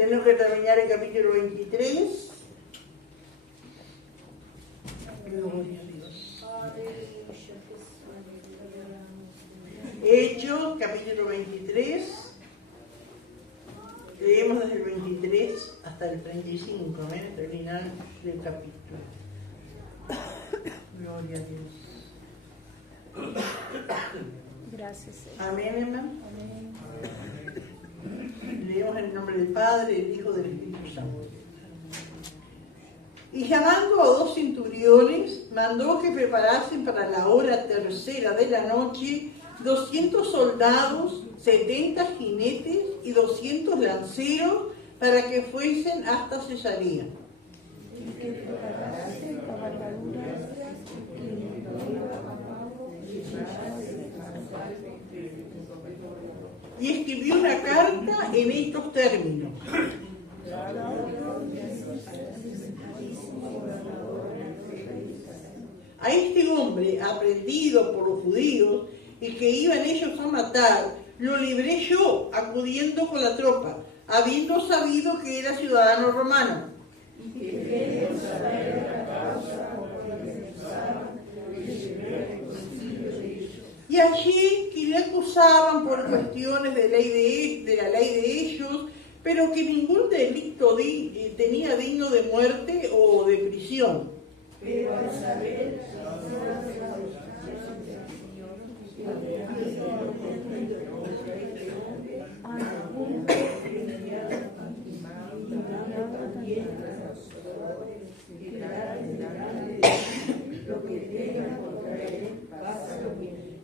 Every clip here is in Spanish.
Tenemos que terminar el capítulo 23. Gloria a Dios. Hechos, capítulo 23. Leemos desde el 23 hasta el 35, ¿ven? Terminar el capítulo. Gloria a Dios. Gracias, Señor. Amén, hermano. Amén. Leemos en el nombre del Padre, del Hijo y del Espíritu Santo. Y llamando a 2 centuriones, mandó que preparasen para la hora tercera de la noche 200 soldados, 70 jinetes y 200 lanceros para que fuesen hasta Cesarea. Y que preparasen cabalgaduras Y escribió una carta en estos términos. A este hombre, aprendido por los judíos, y que iban ellos a matar, lo libré yo, acudiendo con la tropa, habiendo sabido que era ciudadano romano. Y allí que le acusaban por cuestiones de la ley de ellos, pero que ningún delito tenía digno de muerte o de prisión. Pero al saber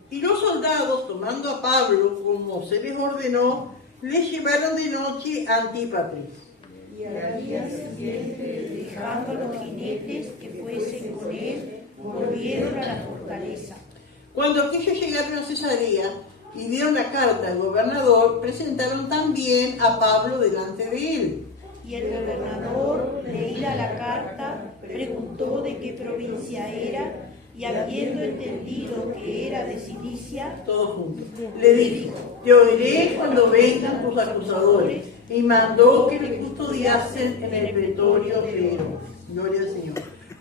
y los soldados, tomando a Pablo como se les ordenó, le llevaron de noche a Antípatris. y al día siguiente, dejando a los jinetes que fuesen con él, volvieron a la fortaleza. Cuando aquellos llegaron a Cesarea y dieron la carta al gobernador, presentaron también a Pablo delante de él. Y el gobernador, leída la carta, preguntó de qué provincia era, y habiendo entendido que era de Cilicia, Todos juntos. Le dijo: te oiré cuando vengan tus acusadores. Y mandó que le custodiasen en el pretorio Clero. Gloria al Señor.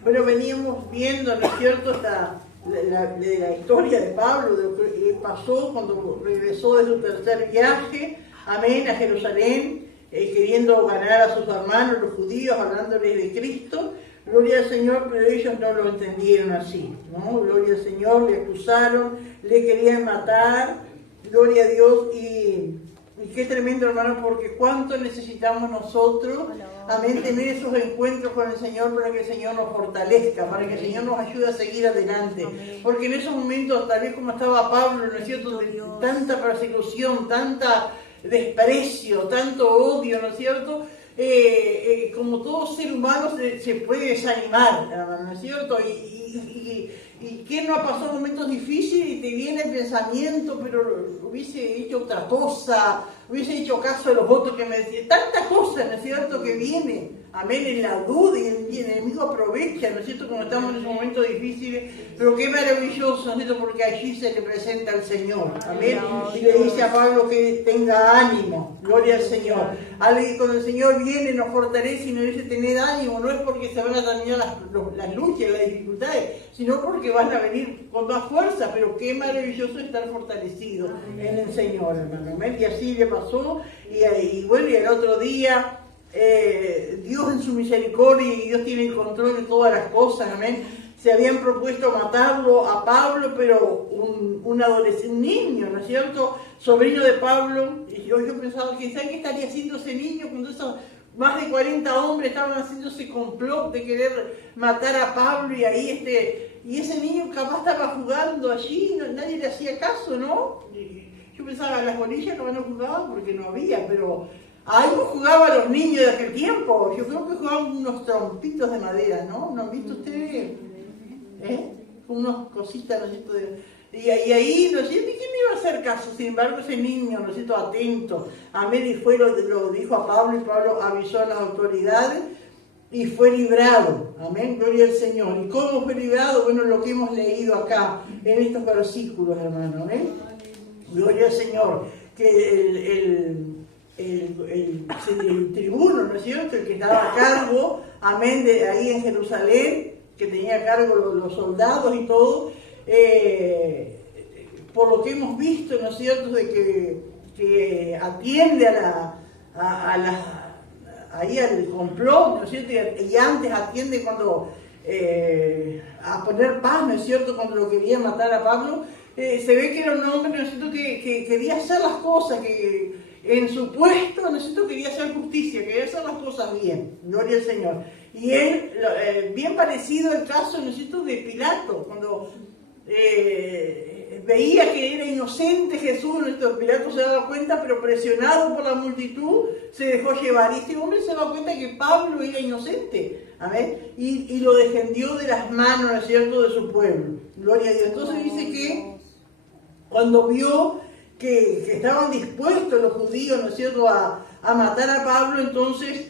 Bueno, veníamos viendo, ¿no es cierto?, la historia de Pablo, de lo que pasó cuando regresó de su tercer viaje, amén, a Jerusalén, queriendo ganar a sus hermanos, los judíos, hablándoles de Cristo. Gloria al Señor, pero ellos no lo entendieron así, ¿no? Gloria al Señor, le acusaron, le querían matar, gloria a Dios, y qué tremendo, hermano, porque cuánto necesitamos nosotros, amén, tener esos encuentros con el Señor para que el Señor nos fortalezca, para que el Señor nos ayude a seguir adelante, porque en esos momentos, tal vez como estaba Pablo, ¿no es cierto?, de tanta persecución, tanta desprecio, tanto odio, ¿no es cierto?, como todo ser humano se puede desanimar, ¿no es cierto? Y ¿quién no ha pasado momentos difíciles y te viene el pensamiento, pero hubiese hecho otra cosa, hubiese hecho caso de los votos que me decían, tantas cosas, ¿no es cierto?, que viene, amén, en la duda, y el enemigo aprovecha, ¿no es cierto?, cuando estamos en esos momentos difíciles, pero qué maravilloso, ¿no es cierto?, porque allí se le presenta al Señor, amén, y le dice a Pablo que tenga ánimo, gloria al Señor. Cuando el Señor viene, nos fortalece y nos dice tener ánimo, no es porque se van a terminar las luchas, las dificultades, sino porque van a venir con más fuerza, pero qué maravilloso estar fortalecido en el Señor, hermano, amén. Y así le pasó, y bueno, y el otro día, Dios en su misericordia, y Dios tiene el control de todas las cosas, amén. Se habían propuesto matarlo a Pablo, pero un adolescente, un niño, ¿no es cierto?, sobrino de Pablo, y yo pensaba que ¿sabe qué estaría haciendo ese niño cuando esos más de 40 hombres estaban haciendo ese complot de querer matar a Pablo, y ahí y ese niño capaz estaba jugando allí, nadie le hacía caso, ¿no? Yo pensaba, las bolillas no jugaban porque no había, pero algo jugaban los niños de aquel tiempo. Yo creo que jugaban unos trompitos de madera, ¿no? ¿No han visto ustedes? Unos cositas, ¿no es cierto? Y ahí, ¿no es cierto? ¿Y quién me iba a hacer caso? Sin embargo, ese niño, ¿no es cierto?, atento, amén, y fue, lo dijo a Pablo, y Pablo avisó a las autoridades, y fue librado, amén, gloria al Señor. ¿Y cómo fue librado? Bueno, lo que hemos leído acá, en estos versículos, hermano, amén, gloria al Señor, que el tribuno, ¿no es cierto?, el que estaba a cargo, amén, de ahí en Jerusalén, que tenía a cargo los soldados y todo, por lo que hemos visto, ¿no es cierto?, de que atiende ahí al complot, ¿no es cierto?, y antes atiende cuando a poner paz, ¿no es cierto?, cuando lo quería matar a Pablo. Se ve que era un hombre, ¿no es cierto?, que quería hacer las cosas, que en su puesto, ¿no es cierto?, quería hacer justicia, quería hacer las cosas bien, gloria al Señor. Y él, bien parecido al caso, ¿no es cierto?, de Pilato, cuando veía que era inocente Jesús, nuestro Pilato se daba cuenta, pero presionado por la multitud, se dejó llevar. Y este hombre se daba cuenta que Pablo era inocente, ¿amén? Y lo defendió de las manos, ¿no es cierto?, de su pueblo. Gloria a Dios. Entonces dice que cuando vio que estaban dispuestos los judíos, ¿no es cierto?, a matar a Pablo, entonces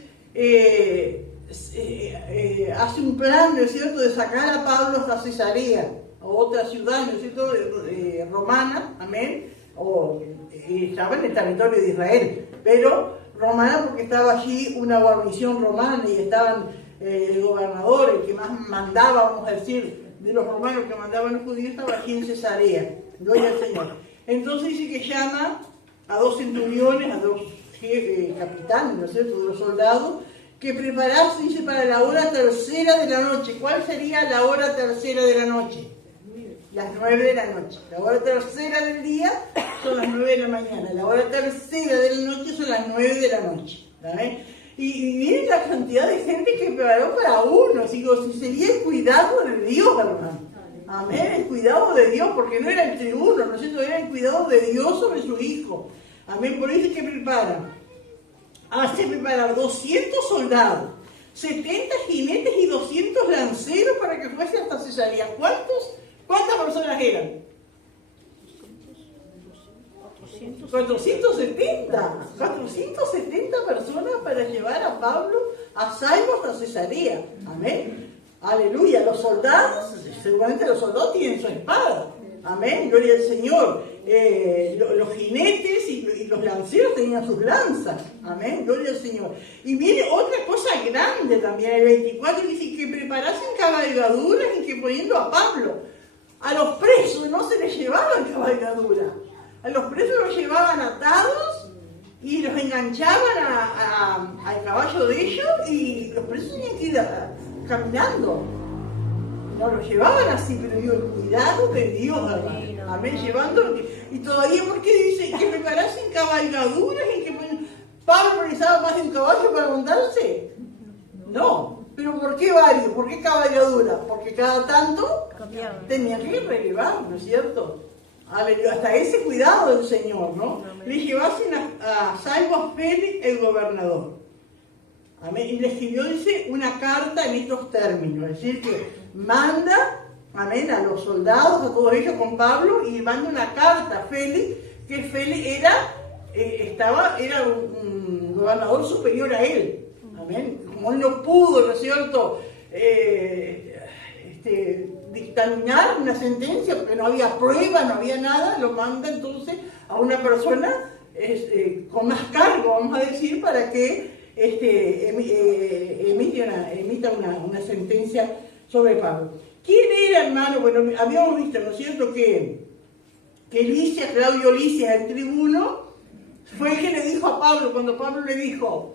hace un plan, ¿no es cierto?, de sacar a Pablo hasta Cesarea, a otra ciudad, ¿no es cierto?, romana, amén, estaba en el territorio de Israel, pero romana porque estaba allí una guarnición romana y estaban el gobernador, el que más mandaba, vamos a decir, de los romanos que mandaban los judíos, estaba aquí en Cesarea, gloria al Señor. Entonces dice que llama a 2 centuriones, a 2 capitanes, ¿no es cierto?, de los soldados, que prepararse, dice, para la hora tercera de la noche. ¿Cuál sería la hora tercera de la noche? Las 9 de la noche. La hora tercera del día son las 9 de la mañana. La hora tercera de la noche son las 9 de la noche. ¿Saben? Y miren la cantidad de gente que preparó para uno. Digo, si sería el cuidado de Dios, hermano. Amén, el cuidado de Dios, porque no era el tribuno, ¿no es cierto? Era el cuidado de Dios sobre su hijo. Amén, por eso es que preparan. Hace preparar 200 soldados, 70 jinetes y 200 lanceros para que fuese hasta Cesarea. ¿Cuántas personas eran? 470. 470 personas para llevar a Pablo a salvo hasta Cesarea. Amén. Aleluya. Los soldados, seguramente los soldados tienen su espada. Amén. Gloria al Señor. Los jinetes y los lanceros tenían sus lanzas. Amén. Gloria al Señor. Y viene otra cosa grande también. El 24 dice que preparasen cabalgaduras y que poniendo a Pablo. A los presos no se les llevaban cabalgadura. A los presos los llevaban atados y los enganchaban al caballo de ellos y los presos tenían que ir caminando. No lo llevaban así, pero digo, el cuidado de Dios, hermano. Amén, llevándolo. Y todavía, ¿por qué dice que preparasen cabalgaduras y que Pablo precisaba más de un caballo para montarse? No. ¿Pero por qué varios? ¿Por qué cabalgadura? Porque cada tanto tenía que relevar, ¿no es cierto? Hasta ese cuidado del Señor, ¿no? Le llevasen a salvo a Félix, el gobernador. Amén. Y le escribió, dice, una carta en estos términos. Es decir, que manda, amén, a los soldados, a todos ellos con Pablo, y manda una carta a Félix, que Félix era un gobernador superior a él. Amén. Como él no pudo, ¿no es cierto?, dictaminar una sentencia, porque no había prueba, no había nada, lo manda entonces a una persona con más cargo, vamos a decir, para que emita una sentencia sobre Pablo. ¿Quién era, hermano? Bueno, habíamos visto, ¿no es cierto?, que Licias, Claudio Licias, el tribuno, fue el que le dijo a Pablo, cuando Pablo le dijo,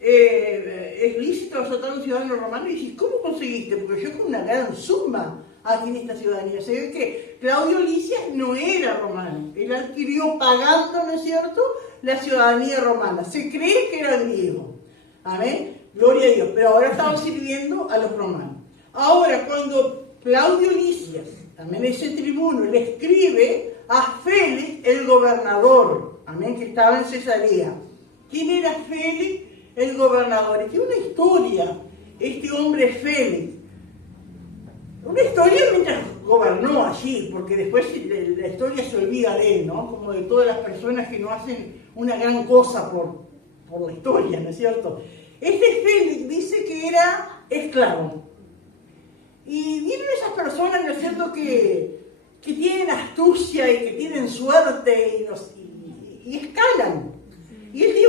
es lícito azotar a un ciudadano romano, y dice, ¿cómo conseguiste? Porque yo con una gran suma aquí en esta ciudadanía. Se ve que Claudio Licias no era romano, él adquirió pagando, ¿no es cierto?, la ciudadanía romana. Se cree que era griego. Amén. Gloria a Dios. Pero ahora estaba sirviendo a los romanos. Ahora, cuando Claudio Licias, amén, ese tribuno, le escribe a Félix, el gobernador, amén, que estaba en Cesarea. ¿Quién era Félix, el gobernador? Y tiene una historia, este hombre Félix. Una historia mientras gobernó allí, porque después la historia se olvida de él, ¿no? Como de todas las personas que no hacen una gran cosa por la historia, ¿no es cierto? Este Félix dice que era esclavo. Y vienen esas personas, ¿no es cierto?, que tienen astucia y que tienen suerte y escalan. Y él tiene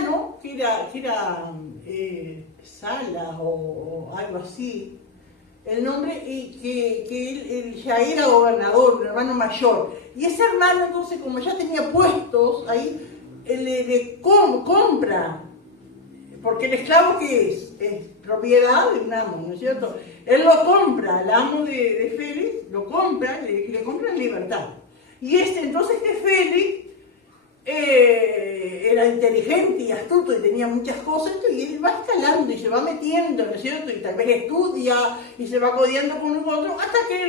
hermano, que era Salas o algo así, el nombre, y que él ya era gobernador, un hermano mayor. Y ese hermano, entonces, como ya tenía puestos ahí, le compra, porque el esclavo que es propiedad de un amo, ¿no es cierto? Él lo compra, el amo de Félix lo compra, le compra en libertad. Y entonces Félix era inteligente y astuto y tenía muchas cosas, y él va escalando y se va metiendo, ¿no es cierto? Y tal vez estudia y se va codeando con uno con otro, hasta que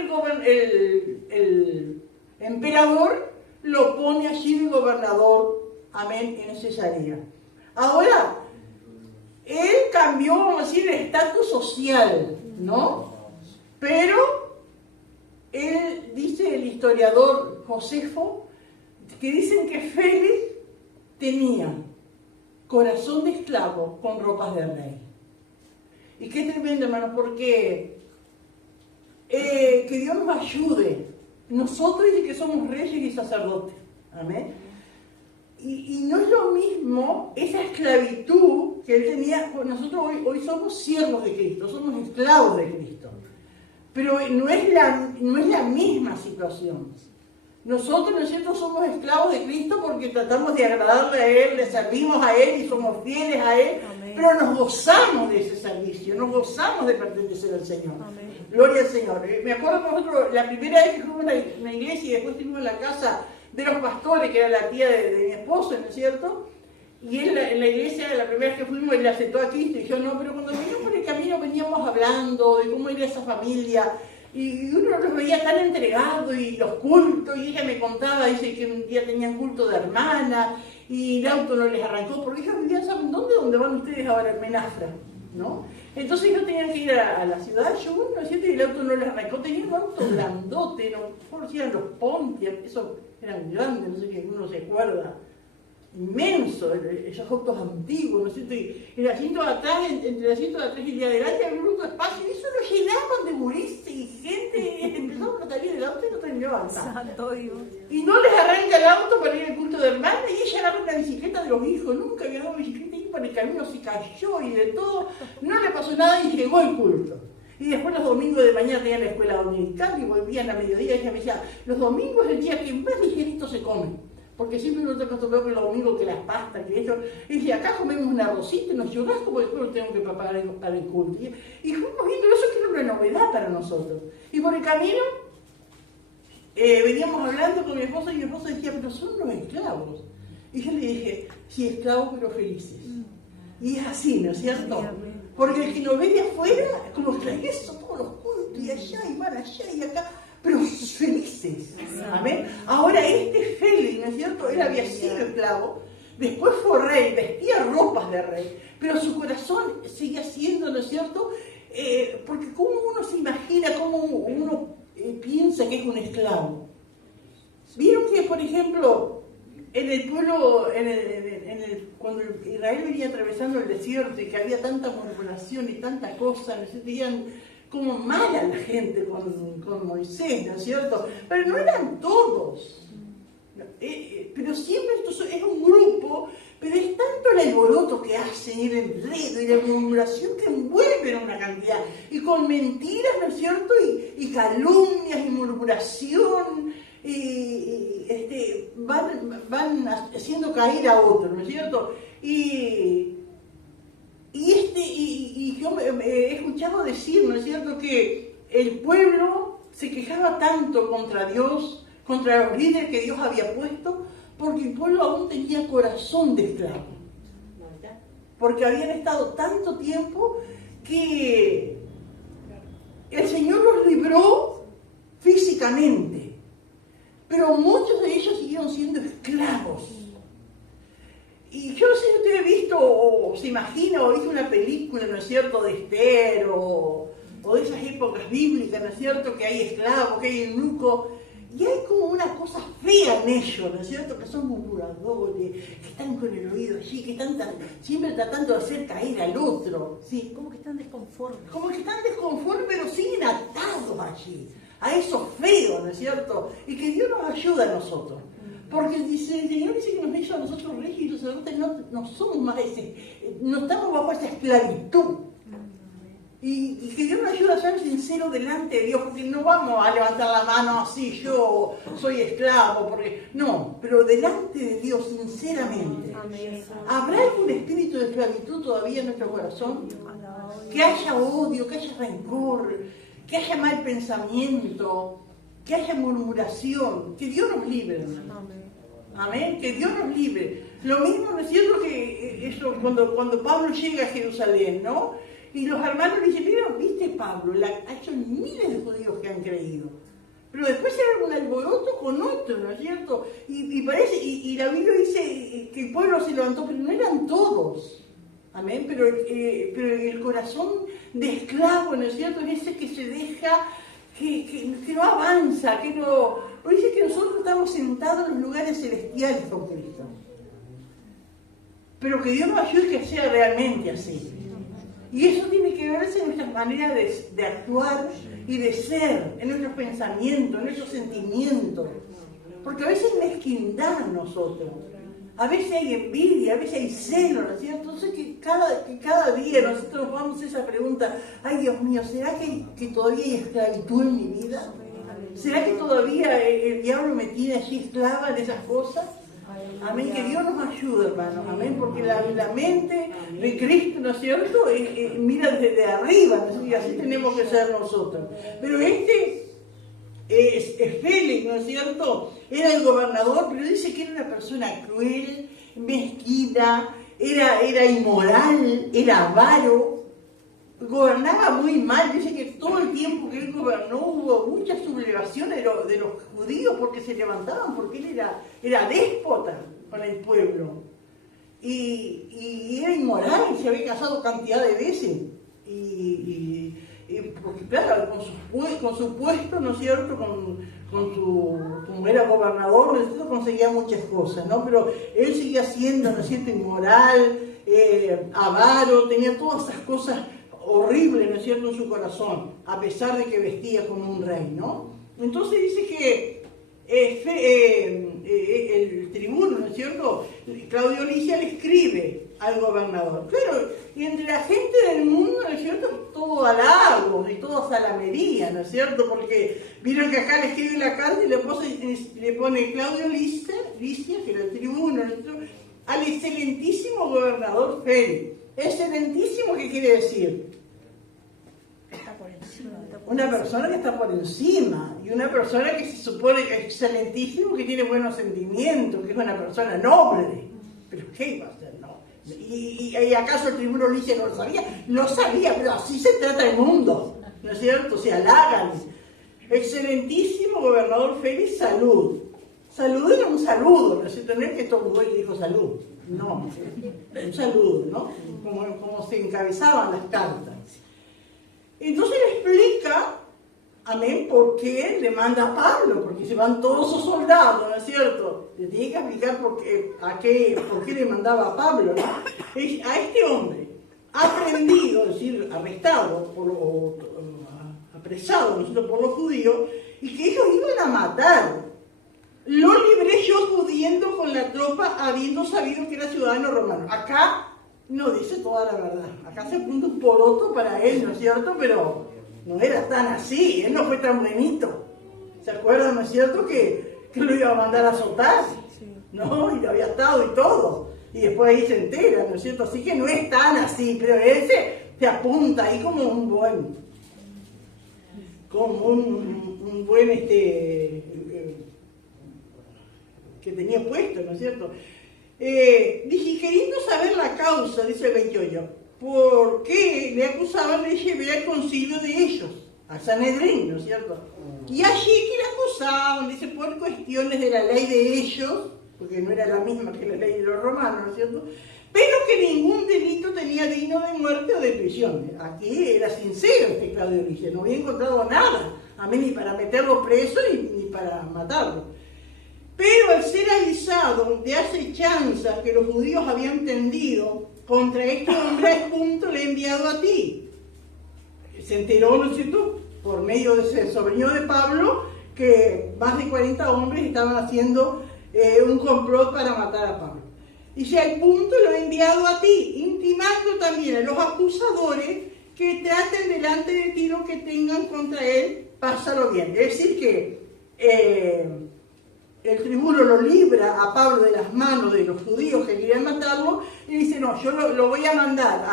el emperador lo pone allí de gobernador, amén, en Cesarea. Ahora, él cambió, vamos a decir, el estatus social, ¿no? Pero él, dice el historiador Josefo, que dicen que Félix tenía corazón de esclavo con ropas de rey. Y qué tremendo, hermanos, porque que Dios nos ayude. Nosotros dice que somos reyes y sacerdotes. Amén. Y no es lo mismo esa esclavitud que él tenía. Nosotros hoy somos siervos de Cristo, somos esclavos de Cristo. Pero no es la misma situación. Nosotros, ¿no es cierto?, somos esclavos de Cristo porque tratamos de agradarle a Él, le servimos a Él y somos fieles a Él. Amén. Pero nos gozamos de ese servicio, nos gozamos de pertenecer al Señor. Amén. Gloria al Señor. Me acuerdo que nosotros, la primera vez que fuimos a una iglesia y después estuvimos en la casa de los pastores, que era la tía de mi esposo, ¿no es cierto? Y él, en la iglesia, la primera vez que fuimos, él aceptó a Cristo y yo no, pero cuando veníamos por el camino veníamos hablando de cómo era esa familia. Y uno los veía tan entregados y los cultos, y ella me contaba, dice que un día tenían culto de hermana y el auto no les arrancó, porque ellos vivían, ¿saben dónde? ¿Dónde van ustedes ahora? En Menafra, ¿no? Entonces ellos tenían que ir a la ciudad, yo, ¿no es cierto? Y el auto no les arrancó, tenían un auto grandote, no por si eran los Pontiac, esos eran grandes, no sé si uno se acuerda. Inmenso, esos autos antiguos, ¿no es cierto? Y el asiento de atrás, entre el asiento de atrás y el de adelante había un bruto espacio, y eso lo llenaban de gurises y gente, empezaron a salir del auto y no terminaban nada. Y no les arranca el auto para ir al culto de hermana, y ella agarra una bicicleta de los hijos, nunca había dado bicicleta, y por el camino se cayó y de todo, no le pasó nada y llegó el culto. Y después los domingos de mañana tenían la escuela dominical y volvían a mediodía, y ella me decía, los domingos es el día que más ligerito se come. Porque siempre uno está acostumbrado que los domingos que las pastas, que esto. Y dice, acá comemos un arrocito y nos churrasco porque después lo tengo que preparar para el culto. Y fuimos viendo eso, que era una novedad para nosotros. Y por el camino veníamos hablando con mi esposa y mi esposa decía, pero son los esclavos. Y yo le dije, sí, esclavos pero felices. Y es así, ¿no es cierto? Porque el que nos ve de afuera, como que eso, todos los cultos, y allá, y van allá, y acá. Pero felices, amén. Ahora Félix, ¿no es cierto? Él había sido esclavo, después fue rey, vestía ropas de rey, pero su corazón seguía siendo, ¿no es cierto? Porque cómo uno se imagina, cómo uno piensa que es un esclavo. Vieron que, por ejemplo, en el pueblo, cuando Israel venía atravesando el desierto y que había tanta murmuración y tanta cosa, ¿no es cierto? Tenían como mala la gente con Moisés, ¿no es cierto? Pero no eran todos. Pero siempre esto es un grupo, pero es tanto el alboroto que hacen, y el enredo y la murmuración que envuelven a una cantidad. Y con mentiras, ¿no es cierto? Y calumnias y murmuración, van haciendo caer a otros, ¿no es cierto? Y yo he escuchado decir, ¿no es cierto?, que el pueblo se quejaba tanto contra Dios, contra los líderes que Dios había puesto, porque el pueblo aún tenía corazón de esclavo. Porque habían estado tanto tiempo que el Señor los libró físicamente, pero muchos de ellos siguieron siendo esclavos. Y yo no sé si usted ha visto, o se imagina, o hizo una película, ¿no es cierto?, de Esther, o de esas épocas bíblicas, ¿no es cierto?, que hay esclavos, que hay eunucos, y hay como una cosa fea en ellos, ¿no es cierto?, que son murmuradores, que están con el oído allí, que están siempre tratando de hacer caer al otro, ¿sí? Como que están desconformes. Como que están desconformes, pero siguen atados allí, a eso feo, ¿no es cierto?, y que Dios nos ayuda a nosotros. Porque dice, el Señor dice que nos hizo a nosotros reyes y los sacerdotes no somos más no estamos bajo esa esclavitud. Y que Dios nos ayude a ser sinceros delante de Dios, porque no vamos a levantar la mano así, yo soy esclavo, porque no, pero delante de Dios, sinceramente. ¿Habrá algún espíritu de esclavitud todavía en nuestro corazón? Que haya odio, que haya rencor, que haya mal pensamiento, que haya murmuración, que Dios nos libre, hermano. Amén, que Dios nos libre. Lo mismo, ¿no es cierto? Que eso cuando Pablo llega a Jerusalén, ¿no? Y los hermanos le dicen, mira, viste Pablo, ha hecho miles de judíos que han creído. Pero después era un alboroto con otro, ¿no es cierto? Y la Biblia dice que el pueblo se levantó, pero no eran todos. Amén, pero el corazón de esclavo, ¿no es cierto? Es ese que se deja, que no avanza, que no... Dice que nosotros estamos sentados en los lugares celestiales con Cristo. Pero que Dios nos ayude que sea realmente así. Y eso tiene que verse en nuestra manera de actuar y de ser, en nuestros pensamientos, en nuestros sentimientos. Porque a veces hay mezquindad en nosotros. A veces hay envidia, a veces hay celo, ¿no es cierto? Entonces que cada día nosotros nos vamos a esa pregunta, ay Dios mío, ¿será que todavía hay esclavitud en mi vida? ¿Será que todavía el diablo me tiene allí esclava de esas cosas? Amén, que Dios nos ayude, hermanos, amén, porque la mente de Cristo, ¿no es cierto?, mira desde arriba, ¿no es cierto? Y así tenemos que ser nosotros. Pero Félix, ¿no es cierto?, era el gobernador, pero dice que era una persona cruel, mezquina, era inmoral, era avaro, gobernaba muy mal. Dice que todo el tiempo que él gobernó hubo mucha sublevación de los judíos porque se levantaban, porque él era déspota con el pueblo. Y era inmoral, se había casado cantidad de veces. Porque claro, con su puesto, ¿no es cierto?, como era gobernador, ¿no es cierto?, conseguía muchas cosas, ¿no? Pero él seguía siendo, ¿no es cierto?, inmoral, avaro, tenía todas esas cosas horrible, ¿no es cierto?, en su corazón, a pesar de que vestía como un rey, ¿no? Entonces dice que el tribuno, ¿no es cierto?, Claudio Licia le escribe al gobernador. Claro, y entre la gente del mundo, ¿no es cierto?, todo halagos y todo salamería, ¿no es cierto?, porque vieron que acá le escribe la carta y le pone Claudio Licia, que era el tribuno, ¿no es cierto?, al excelentísimo gobernador Félix. Excelentísimo, ¿qué quiere decir? Está por encima. Una persona que está por encima, y una persona que se supone excelentísimo, que tiene buenos sentimientos, que es una persona noble. ¿Pero qué iba a ser noble? ¿Y acaso el tribuno Licia no lo sabía? Lo sabía, pero así se trata el mundo, ¿no es cierto? Se halagan. Excelentísimo gobernador Félix, salud. Salud era un saludo, ¿no es cierto? No es que estornudó y dijo salud. No, un saludo, ¿no? Como se encabezaban las cartas. Entonces le explica, amén, por qué le manda a Pablo, porque se van todos sus soldados, ¿no es cierto? Le tiene que explicar por qué le mandaba a Pablo, ¿no? A este hombre, aprendido, es decir, arrestado, apresado, ¿no es cierto?, por los judíos, y que ellos iban a matar. Lo libré yo judíendo con la tropa, habiendo sabido que era ciudadano romano. Acá no dice toda la verdad. Acá se apunta un poroto para él, ¿no es cierto? Pero no era tan así, él no fue tan buenito. ¿Se acuerdan, no es cierto, que lo iba a mandar a azotar? No, y lo había atado y todo. Y después ahí se entera, ¿no es cierto? Así que no es tan así, pero él se apunta ahí como un buen que tenía puesto, ¿no es cierto? Dije, queriendo saber la causa, dice el 28, ¿por qué le acusaban? Le llevé al concilio de ellos, a Sanedrín, ¿no es cierto? Y allí que le acusaban, dice, por cuestiones de la ley de ellos, porque no era la misma que la ley de los romanos, ¿no es cierto?, pero que ningún delito tenía digno de muerte o de prisión. Aquí era sincero este Claudio Licia, no había encontrado nada, a mí ni para meterlo preso ni para matarlo. Pero al ser avisado de acechanzas que los judíos habían tendido contra este hombre, a punto le he enviado a ti. Se enteró, ¿no es cierto?, por medio de ese sobrino de Pablo, que más de 40 hombres estaban haciendo un complot para matar a Pablo. Dice, al punto lo he enviado a ti, intimando también a los acusadores que traten delante de ti lo que tengan contra él, pásalo bien. Es decir que el tribuno lo libra a Pablo de las manos de los judíos que querían matarlo y dice, no, yo lo voy a mandar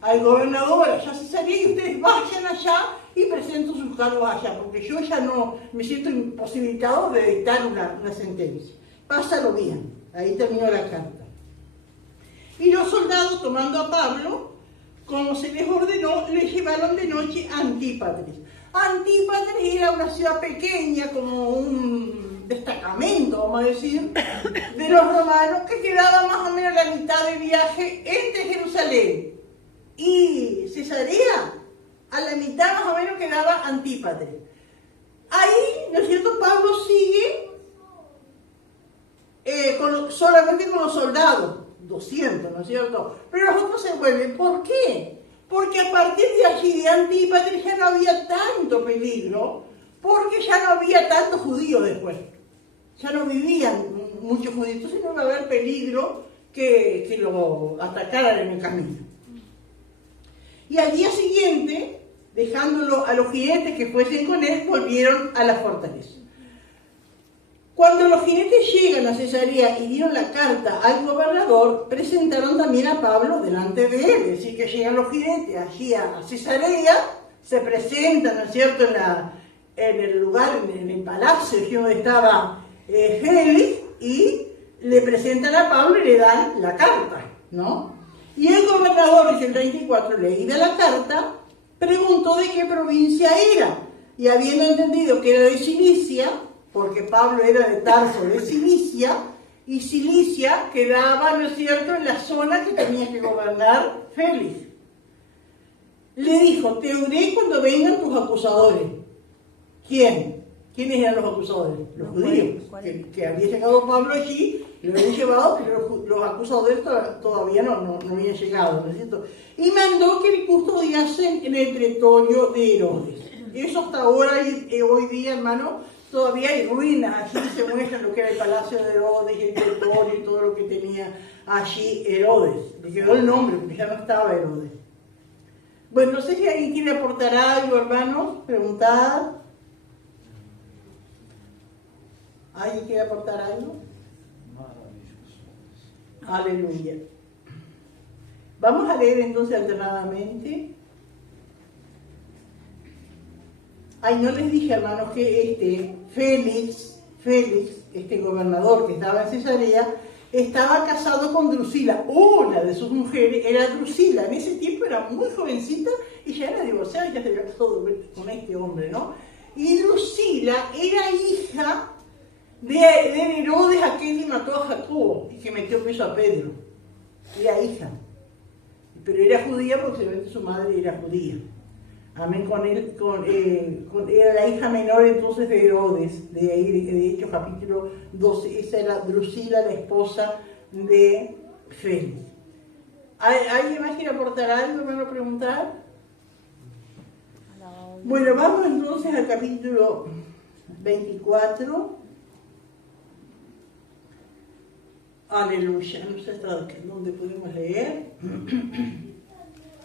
al gobernador allá a Cesarea y ustedes vayan allá y presenten sus cargos allá, porque yo ya no me siento imposibilitado de dictar una sentencia. Pásalo bien. Ahí terminó la carta. Y los soldados, tomando a Pablo, como se les ordenó, le llevaron de noche a Antípatris. Antípatris era una ciudad pequeña, como un destacamento, vamos a decir, de los romanos, que quedaba más o menos la mitad del viaje entre Jerusalén y Cesarea. A la mitad más o menos quedaba Antípatris. Ahí, ¿no es cierto?, Pablo sigue solamente con los soldados, 200, ¿no es cierto? Pero los otros se vuelven. ¿Por qué? Porque a partir de allí, de Antípatris, ya no había tanto peligro, porque ya no había tantos judíos después. Ya no vivían muchos judíos, entonces no iba a haber peligro que lo atacaran en el camino. Y al día siguiente, dejándolo a los jinetes que fuesen con él, volvieron a la fortaleza. Cuando los jinetes llegan a Cesarea y dieron la carta al gobernador, presentaron también a Pablo delante de él. Es decir, que llegan los jinetes allí a Cesarea, se presentan, ¿no es cierto?, en el lugar, en el palacio donde estaba Félix, y le presentan a Pablo y le dan la carta, ¿no? Y el gobernador, dice el 34, leída la carta, preguntó de qué provincia era, y habiendo entendido que era de Cilicia, porque Pablo era de Tarso, de Cilicia, y Cilicia quedaba, ¿no es cierto?, en la zona que tenía que gobernar Félix. Le dijo, te oiré cuando vengan tus acusadores. ¿Quién? ¿Quiénes eran los acusadores? Los judíos, que había llegado Pablo allí, lo habían llevado, pero los acusadores todavía no habían llegado, ¿no es cierto? Y mandó que le custodiasen en el pretorio de Herodes. Eso hasta ahora, hoy día, hermano, todavía hay ruinas. Allí se muestra lo que era el palacio de Herodes, el pretorio y todo lo que tenía allí Herodes. Le quedó el nombre, porque ya no estaba Herodes. Bueno, no sé si alguien quiere aportar algo, hermanos, preguntar. ¿Alguien quiere aportar algo? Aleluya. Vamos a leer entonces alternadamente. Ay, no les dije, hermanos, que Félix, este gobernador que estaba en Cesarea, estaba casado con Drusila. Una de sus mujeres era Drusila. En ese tiempo era muy jovencita y ya era divorciada y ya se había casado con este hombre, ¿no? Y Drusila era hija de Herodes, aquel que mató a Jacobo y que metió preso a Pedro. Era hija. Pero era judía porque seguramente su madre era judía. Amén, era la hija menor entonces de Herodes, de Hechos capítulo 12, esa era Drusila, la esposa de Félix. ¿Alguien más quiere aportar algo, hermano, preguntar? Bueno, vamos entonces al capítulo 24. Aleluya, no sé hasta dónde podemos leer.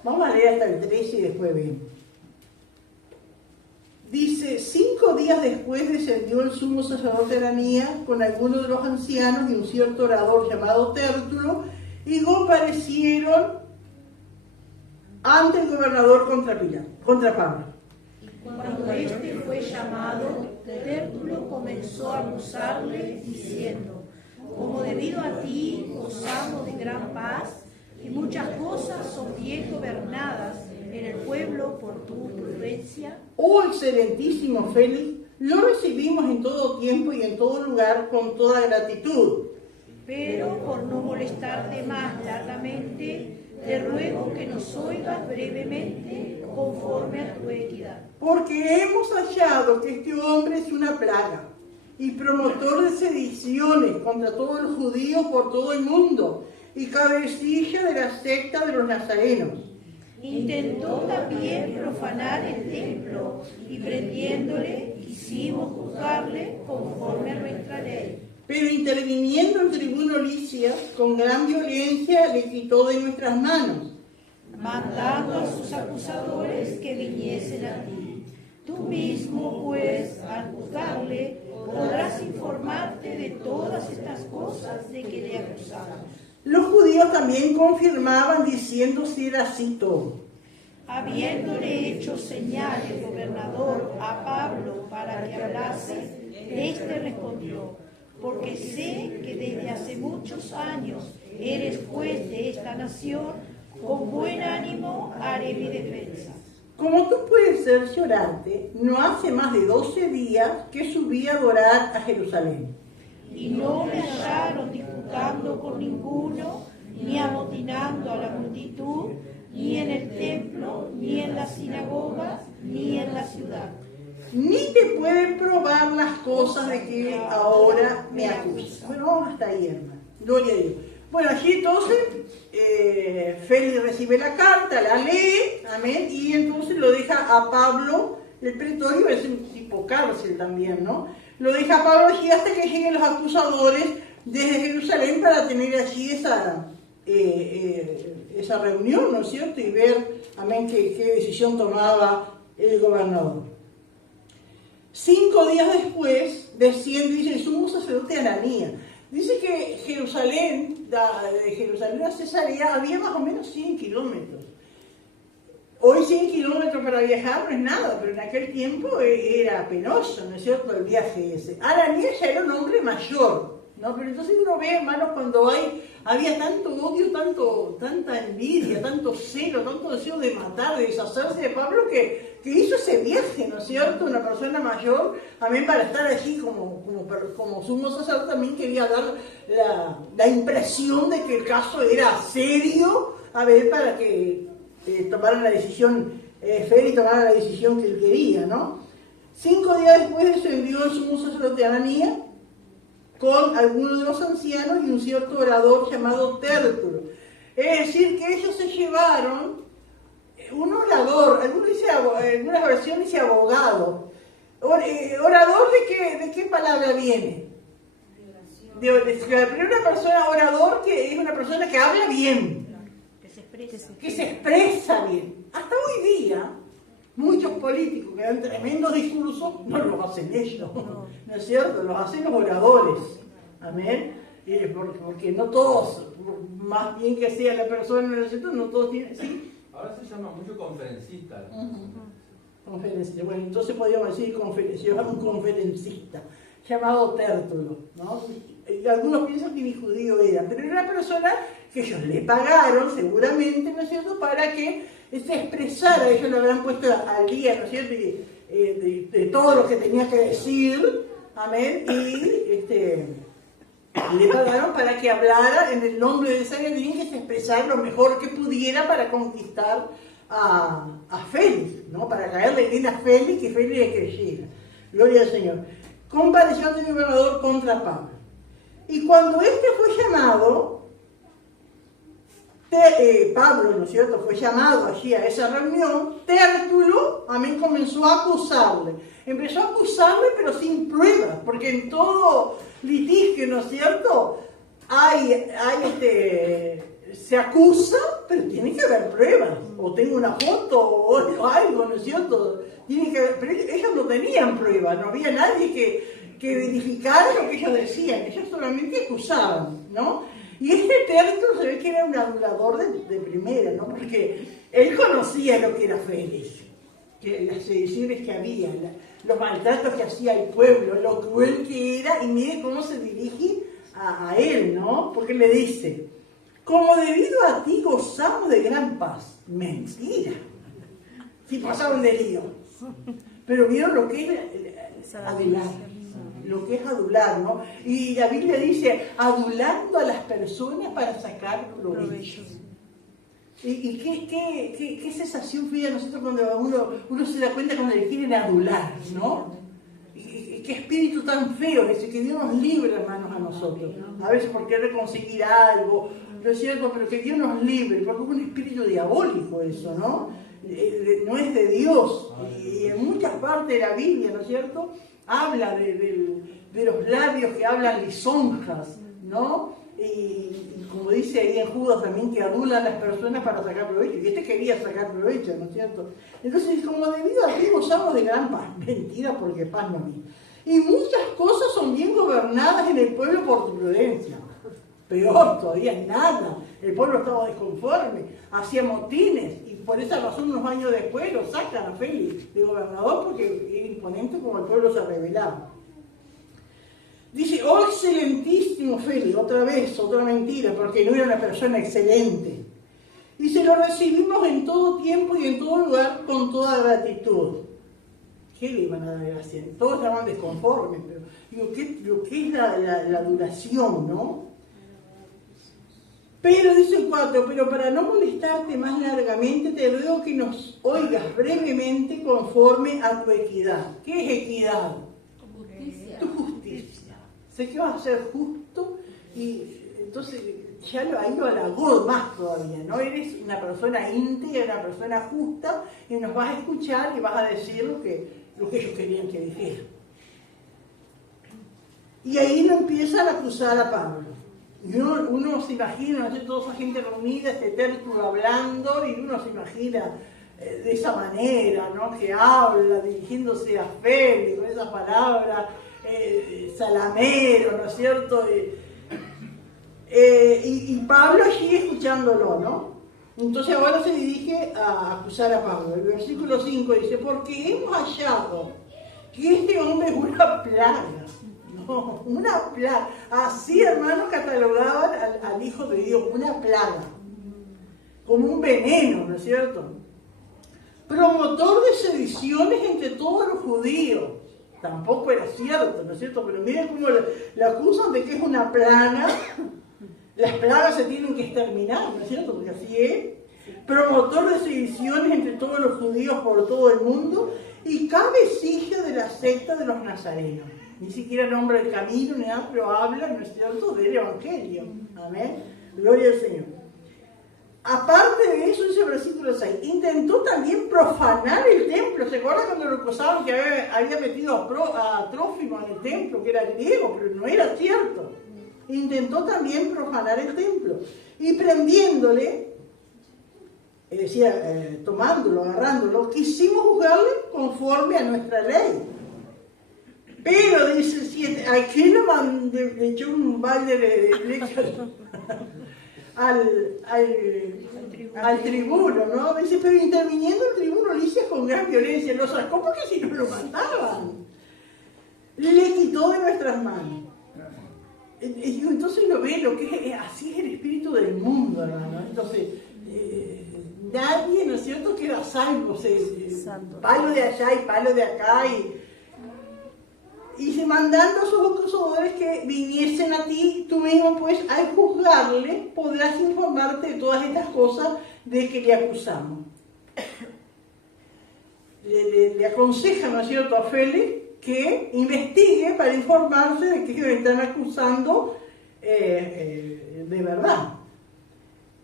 Vamos a leer hasta el 13 y después vemos. Dice, 5 días después descendió el sumo sacerdote Ananías con algunos de los ancianos y un cierto orador llamado Tértulo, y comparecieron ante el gobernador contra Pablo. Cuando éste fue llamado, Tértulo comenzó a acusarle, diciendo, como debido a ti gozamos de gran paz, y muchas cosas son bien gobernadas en el pueblo por tu prudencia. Oh excelentísimo Félix, lo recibimos en todo tiempo y en todo lugar con toda gratitud. Pero por no molestarte más largamente, te ruego que nos oigas brevemente conforme a tu equidad. Porque hemos hallado que este hombre es una plaga y promotor de sediciones contra todos los judíos por todo el mundo y cabecilla de la secta de los nazarenos. Intentó también profanar el templo y prendiéndole quisimos juzgarle conforme a nuestra ley. Pero interviniendo el tribuno Licias, con gran violencia le quitó de nuestras manos, mandando a sus acusadores que viniesen a ti. Tú mismo, pues, al juzgarle, podrás informarte de todas estas cosas de que le acusamos. Los judíos también confirmaban diciendo si era así todo. Habiéndole hecho señal el gobernador a Pablo para que hablase, éste respondió: porque sé que desde hace muchos años eres juez de esta nación, con buen ánimo haré mi defensa. Como tú puedes cerciorarte, no hace más de 12 días que subí a adorar a Jerusalén. Y no me hallaron disputando con ninguno, ni amotinando a la multitud, ni en el templo, ni en las sinagogas, ni en la ciudad. Ni te pueden probar las cosas de que ahora me acusas. Bueno, vamos hasta ahí, hermano. Gloria a Dios. Bueno, allí entonces Félix recibe la carta, la lee, amén, y entonces lo deja a Pablo, el pretorio es un tipo cárcel también, ¿no? Lo deja a Pablo allí hasta que lleguen los acusadores desde Jerusalén para tener allí esa reunión, ¿no es cierto? Y ver, amén, qué decisión tomaba el gobernador. 5 días después desciende, dice el sumo sacerdote Ananías. Dice que Jerusalén, de Jerusalén a Cesarea había más o menos 100 kilómetros. Hoy 100 kilómetros para viajar no es nada, pero en aquel tiempo era penoso, ¿no es cierto?, el viaje ese. Ananías ya era un hombre mayor, ¿no? Pero entonces uno ve, hermanos, cuando había tanto odio, tanta envidia, tanto celo, tanto deseo de matar, de deshacerse de Pablo, que hizo ese viaje, ¿no es cierto? Una persona mayor, también para estar allí como sumo sacerdote, también quería dar la impresión de que el caso era serio, a ver, para que tomaran la decisión, Félix tomara la decisión que él quería, ¿no? 5 días después de eso envió el sumo sacerdote Ananías con algunos de los ancianos y un cierto orador llamado Tértulo. Es decir, que ellos se llevaron un orador, algunas versiones dice abogado. ¿Orador de qué palabra viene? Pero una persona, orador, que es una persona que habla bien, que se expresa bien. Hasta hoy día, muchos políticos que dan tremendos discursos no los hacen ellos, ¿no es cierto? Los hacen los oradores, amén. Porque no todos, más bien que sea la persona, ¿no es cierto? No todos tienen, ¿sí? Ahora se llama mucho conferencista. Conferencista. Bueno, entonces podríamos decir se llama un conferencista llamado Tértulo, ¿no? Y algunos piensan que ni judío era, pero era una persona que ellos le pagaron seguramente, ¿no es cierto?, para que se expresara. Ellos lo habrán puesto al día, ¿no es cierto?, de todo lo que tenía que decir, amén, y le pagaron para que hablara en el nombre de esa tenían que se expresar lo mejor que pudiera para conquistar a Félix, ¿no? Para caerle bien a Félix y Félix le creyera. Gloria al Señor. Compareció ante el gobernador contra Pablo. Y cuando este fue llamado, Pablo, ¿no es cierto?, fue llamado allí a esa reunión, Tértulo, amén, comenzó a acusarle. Empezó a acusarle, pero sin pruebas, porque en todo litigio, ¿no es cierto?, se acusa, pero tiene que haber pruebas, o tengo una foto, o algo, ¿no es cierto? Pero ellos no tenían pruebas, no había nadie que verificara lo que ellos decían, ellos solamente acusaban, ¿no? Y este Tértulo se ve que era un adulador de primera, ¿no? Porque él conocía lo que era Félix, las sediciones que había, los maltratos que hacía el pueblo, lo cruel que era, y mire cómo se dirige a él, ¿no? Porque le dice: como debido a ti gozamos de gran paz. Mentira. Si pasaron de lío. Pero vieron lo que es adular. Lo que es adular, ¿no? Y la Biblia dice, adulando a las personas para sacar provecho. ¿Y qué sensación fue a nosotros cuando uno se da cuenta cuando le quieren adular, ¿no? Qué espíritu tan feo ese, que Dios nos libre, hermanos, a nosotros. A veces por querer conseguir algo, ¿no es cierto? Pero que Dios nos libre, porque es un espíritu diabólico eso, ¿no? No es de Dios. Y en muchas partes de la Biblia, ¿no es cierto?, habla de de los labios que hablan lisonjas, ¿no? Y como dice ahí en Judas también, que adulan a las personas para sacar provecho. Y este quería sacar provecho, ¿no es cierto? Entonces, como debido a ti gozamos de gran paz. Mentira, porque paz no hay. Y muchas cosas son bien gobernadas en el pueblo por tu prudencia. Peor todavía, nada. El pueblo estaba desconforme, hacía motines, y por esa razón unos años después lo sacan a Félix de gobernador porque era imponente como el pueblo se rebelaba. Dice, oh excelentísimo Félix, otra vez, otra mentira, porque no era una persona excelente. Dice, lo recibimos en todo tiempo y en todo lugar con toda gratitud. ¿Qué le iban a dar gracia? Todos estaban desconformes, pero digo, ¿qué es la duración, no? Pero, dice el 4, pero para no molestarte más largamente, te ruego que nos oigas brevemente conforme a tu equidad. ¿Qué es equidad? Justicia. Tu justicia. Sé que vas a ser justo y entonces ya ahí lo halagó más todavía, ¿no? Eres una persona íntegra, una persona justa y nos vas a escuchar y vas a decir lo que ellos querían que dijera. Y ahí lo empiezan a acusar a Pablo. Y uno se imagina, ¿no? Toda esa gente reunida, este Tértulo hablando, y uno se imagina de esa manera, ¿no? Que habla dirigiéndose a Félix, con esa palabra, salamero, ¿no es cierto? Y Pablo allí escuchándolo, ¿no? Entonces ahora se dirige a acusar a Pablo. El versículo 5 dice, porque hemos hallado que este hombre es una plaga. No, una plaga. Así, hermanos, catalogaban al Hijo de Dios, una plaga. Como un veneno, ¿no es cierto? Promotor de sediciones entre todos los judíos. Tampoco era cierto, ¿no es cierto? Pero miren cómo le acusan de que es una plaga. Las plagas se tienen que exterminar, ¿no es cierto? Porque así es. Promotor de sediciones entre todos los judíos por todo el mundo y cabecilla de la secta de los nazarenos. Ni siquiera nombra el camino ni nada, pero habla, ¿no es cierto?, del Evangelio. Amén. Gloria al Señor. Aparte de eso, dice el versículo 6, intentó también profanar el templo. ¿Se acuerdan cuando lo acusaban que había metido a Trófimo en el templo, que era griego, pero no era cierto? Intentó también profanar el templo. Y prendiéndole, tomándolo, agarrándolo, quisimos juzgarle conforme a nuestra ley. Pero, dice el 7, aquí le echó un balde de leche al tribuno, ¿no? Dice, pero interviniendo el tribuno Licias con gran violencia, lo sacó porque si no lo mataban. Le quitó de nuestras manos. Entonces lo ve, lo que es, así es el espíritu del mundo, hermano. Entonces, nadie, ¿no es cierto?, queda salvo. Palo de allá y palo de acá y se mandando a sus acusadores que viniesen a ti, tú mismo pues al juzgarle podrás informarte de todas estas cosas de que le acusamos. Le aconseja, ¿no es cierto?, a Félix que investigue para informarse de que le están acusando de verdad.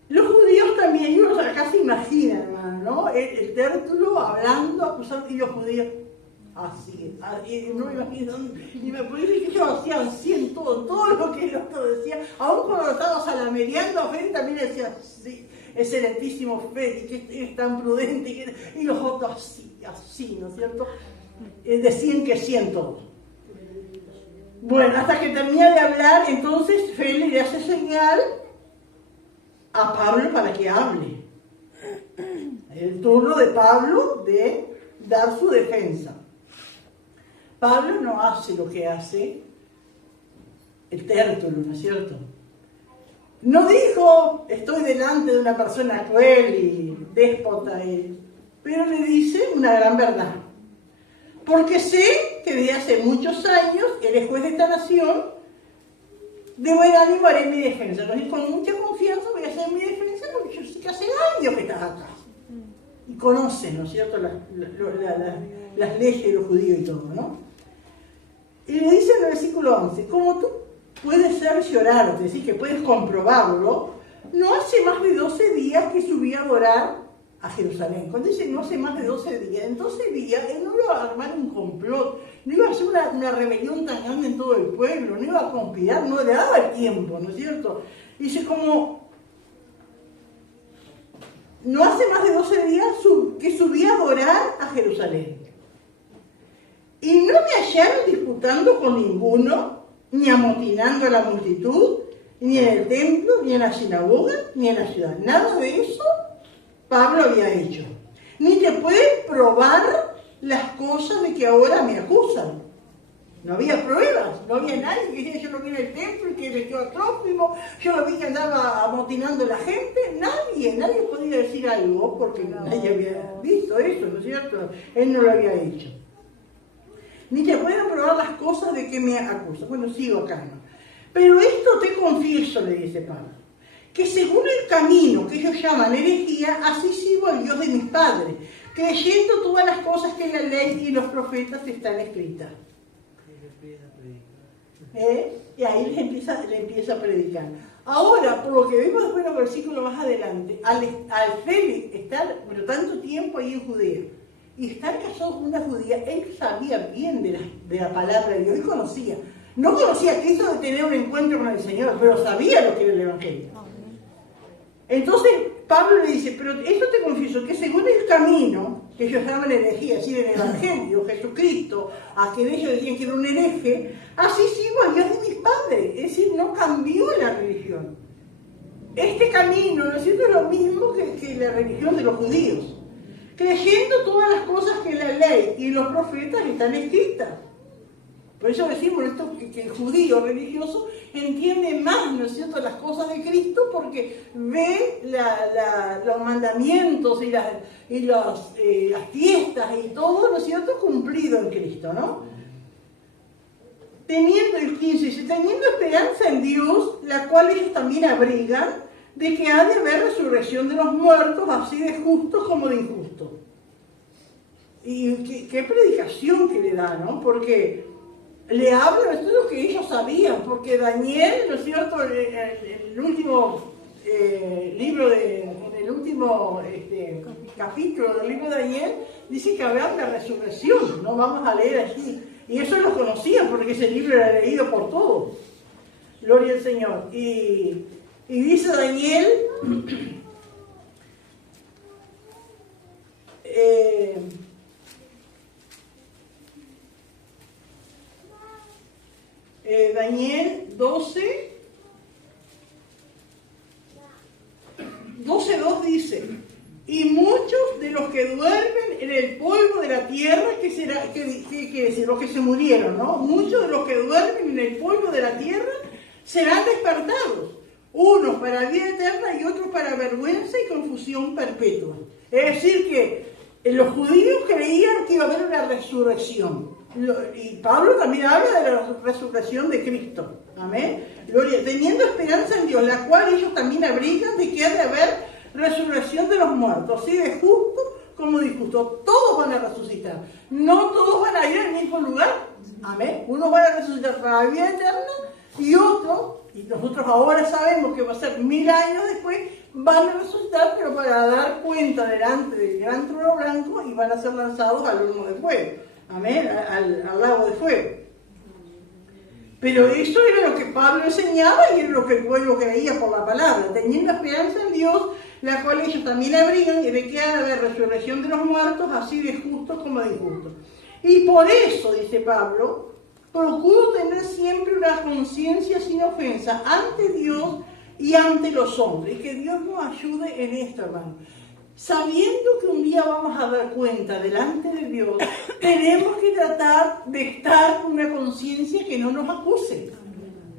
Los judíos también, uno acá se imagina, hermano, ¿no? El Tértulo hablando, acusando, y los judíos así, no me imagino, ni me puedo decir que ellos hacían así en todo lo que el otro decía, aún cuando lo estaba salamereando a Félix también decía, sí, excelentísimo Félix, que es tan prudente, y los otros así, ¿no es cierto? Decían que sí en todo. Bueno, hasta que termina de hablar, entonces Félix le hace señal a Pablo para que hable. El turno de Pablo de dar su defensa. Pablo no hace lo que hace el Tértulo, ¿no es cierto? No dijo, estoy delante de una persona cruel y déspota, pero le dice una gran verdad. Porque sé que desde hace muchos años eres juez de esta nación, de buen ánimo haré mi defensa. Entonces, con mucha confianza voy a hacer mi defensa porque yo sé que hace años que estás acá. Y conoces, ¿no es cierto?, las leyes de los judíos y todo, ¿no? Y le dice en el versículo 11, como tú puedes cerciorarte, es decir, que puedes comprobarlo, no hace más de 12 días que subí a adorar a Jerusalén. Cuando dice no hace más de 12 días, en 12 días él no iba a armar un complot, no iba a hacer una rebelión tan grande en todo el pueblo, no iba a conspirar, no le daba el tiempo, ¿no es cierto? Dice como, no hace más de 12 días que subí a adorar a Jerusalén. Y no me hallaron disputando con ninguno, ni amotinando a la multitud, ni en el templo, ni en la sinagoga, ni en la ciudad. Nada de eso Pablo había hecho. Ni te pueden probar las cosas de que ahora me acusan. No había pruebas, no había nadie que dijera yo lo vi en el templo y que metió a Trófimo, yo lo vi que andaba amotinando a la gente. Nadie podía decir algo porque nadie había visto eso, ¿no es cierto? Él no lo había hecho. Ni te pueden probar las cosas de que me acusan. Bueno, sigo acá, ¿no? Pero esto te confieso, le dice Pablo, que según el camino que ellos llaman herejía, así sigo al Dios de mis padres, creyendo todas las cosas que en la ley y los profetas están escritas. Y ahí le empieza a predicar. Ahora, por lo que vemos después en los versículos más adelante, al Félix estar pero tanto tiempo ahí en Judea y estar casado con una judía, él sabía bien de la palabra de Dios, él conocía. No conocía a Cristo de tener un encuentro con el Señor, pero sabía lo que era el Evangelio. Entonces Pablo le dice, pero esto te confieso, que según el camino que ellos llaman herejía, es decir, el Evangelio, Jesucristo, a quien ellos decían que era un hereje, así sigo al Dios de mis padres, es decir, no cambió la religión. Este camino, ¿no es cierto?, es lo mismo que la religión de los judíos, creyendo todas las cosas que la ley y los profetas están escritas. Por eso decimos esto, que el judío religioso entiende más, ¿no es cierto?, las cosas de Cristo porque ve los mandamientos y las fiestas y todo, ¿no es cierto?, cumplido en Cristo, ¿no? Teniendo, el 15 dice, teniendo esperanza en Dios, la cual ellos también abrigan, de que ha de haber resurrección de los muertos, así de justos como de injustos. Y qué predicación que le da, ¿no? Porque le habla de lo que ellos sabían, porque Daniel, ¿no es cierto?, el último libro en el último capítulo del libro de Daniel, dice que habrá una resurrección, ¿no? Vamos a leer aquí. Y eso lo conocían porque ese libro era leído por todos. Gloria al Señor. Y dice Daniel, Daniel 12:2 dice, y muchos de los que duermen en el polvo de la tierra, los que se murieron, ¿no? Muchos de los que duermen en el polvo de la tierra serán despertados, unos para vida eterna y otros para vergüenza y confusión perpetua. Es decir que los judíos creían que iba a haber una resurrección. Y Pablo también habla de la resurrección de Cristo. Amén. Gloria, teniendo esperanza en Dios, la cual ellos también abrigan de que ha de haber resurrección de los muertos, así de justo como de injusto. Todos van a resucitar. No todos van a ir al mismo lugar. Amén. Unos van a resucitar para la vida eterna y otros, y nosotros ahora sabemos que va a ser 1000 años después, van a resucitar, pero para dar cuenta delante del gran trono blanco y van a ser lanzados al horno de fuego. Amén, al lago de fuego. Pero eso era lo que Pablo enseñaba y era lo que el pueblo creía por la palabra, teniendo esperanza en Dios, la cual ellos también abrigan y de que ha de haber resurrección de los muertos, así de justos como de injustos. Y por eso, dice Pablo, procuro tener siempre una conciencia sin ofensa ante Dios y ante los hombres. Y que Dios nos ayude en esto, hermano. Sabiendo que un día vamos a dar cuenta delante de Dios, tenemos que tratar de estar con una conciencia que no nos acuse.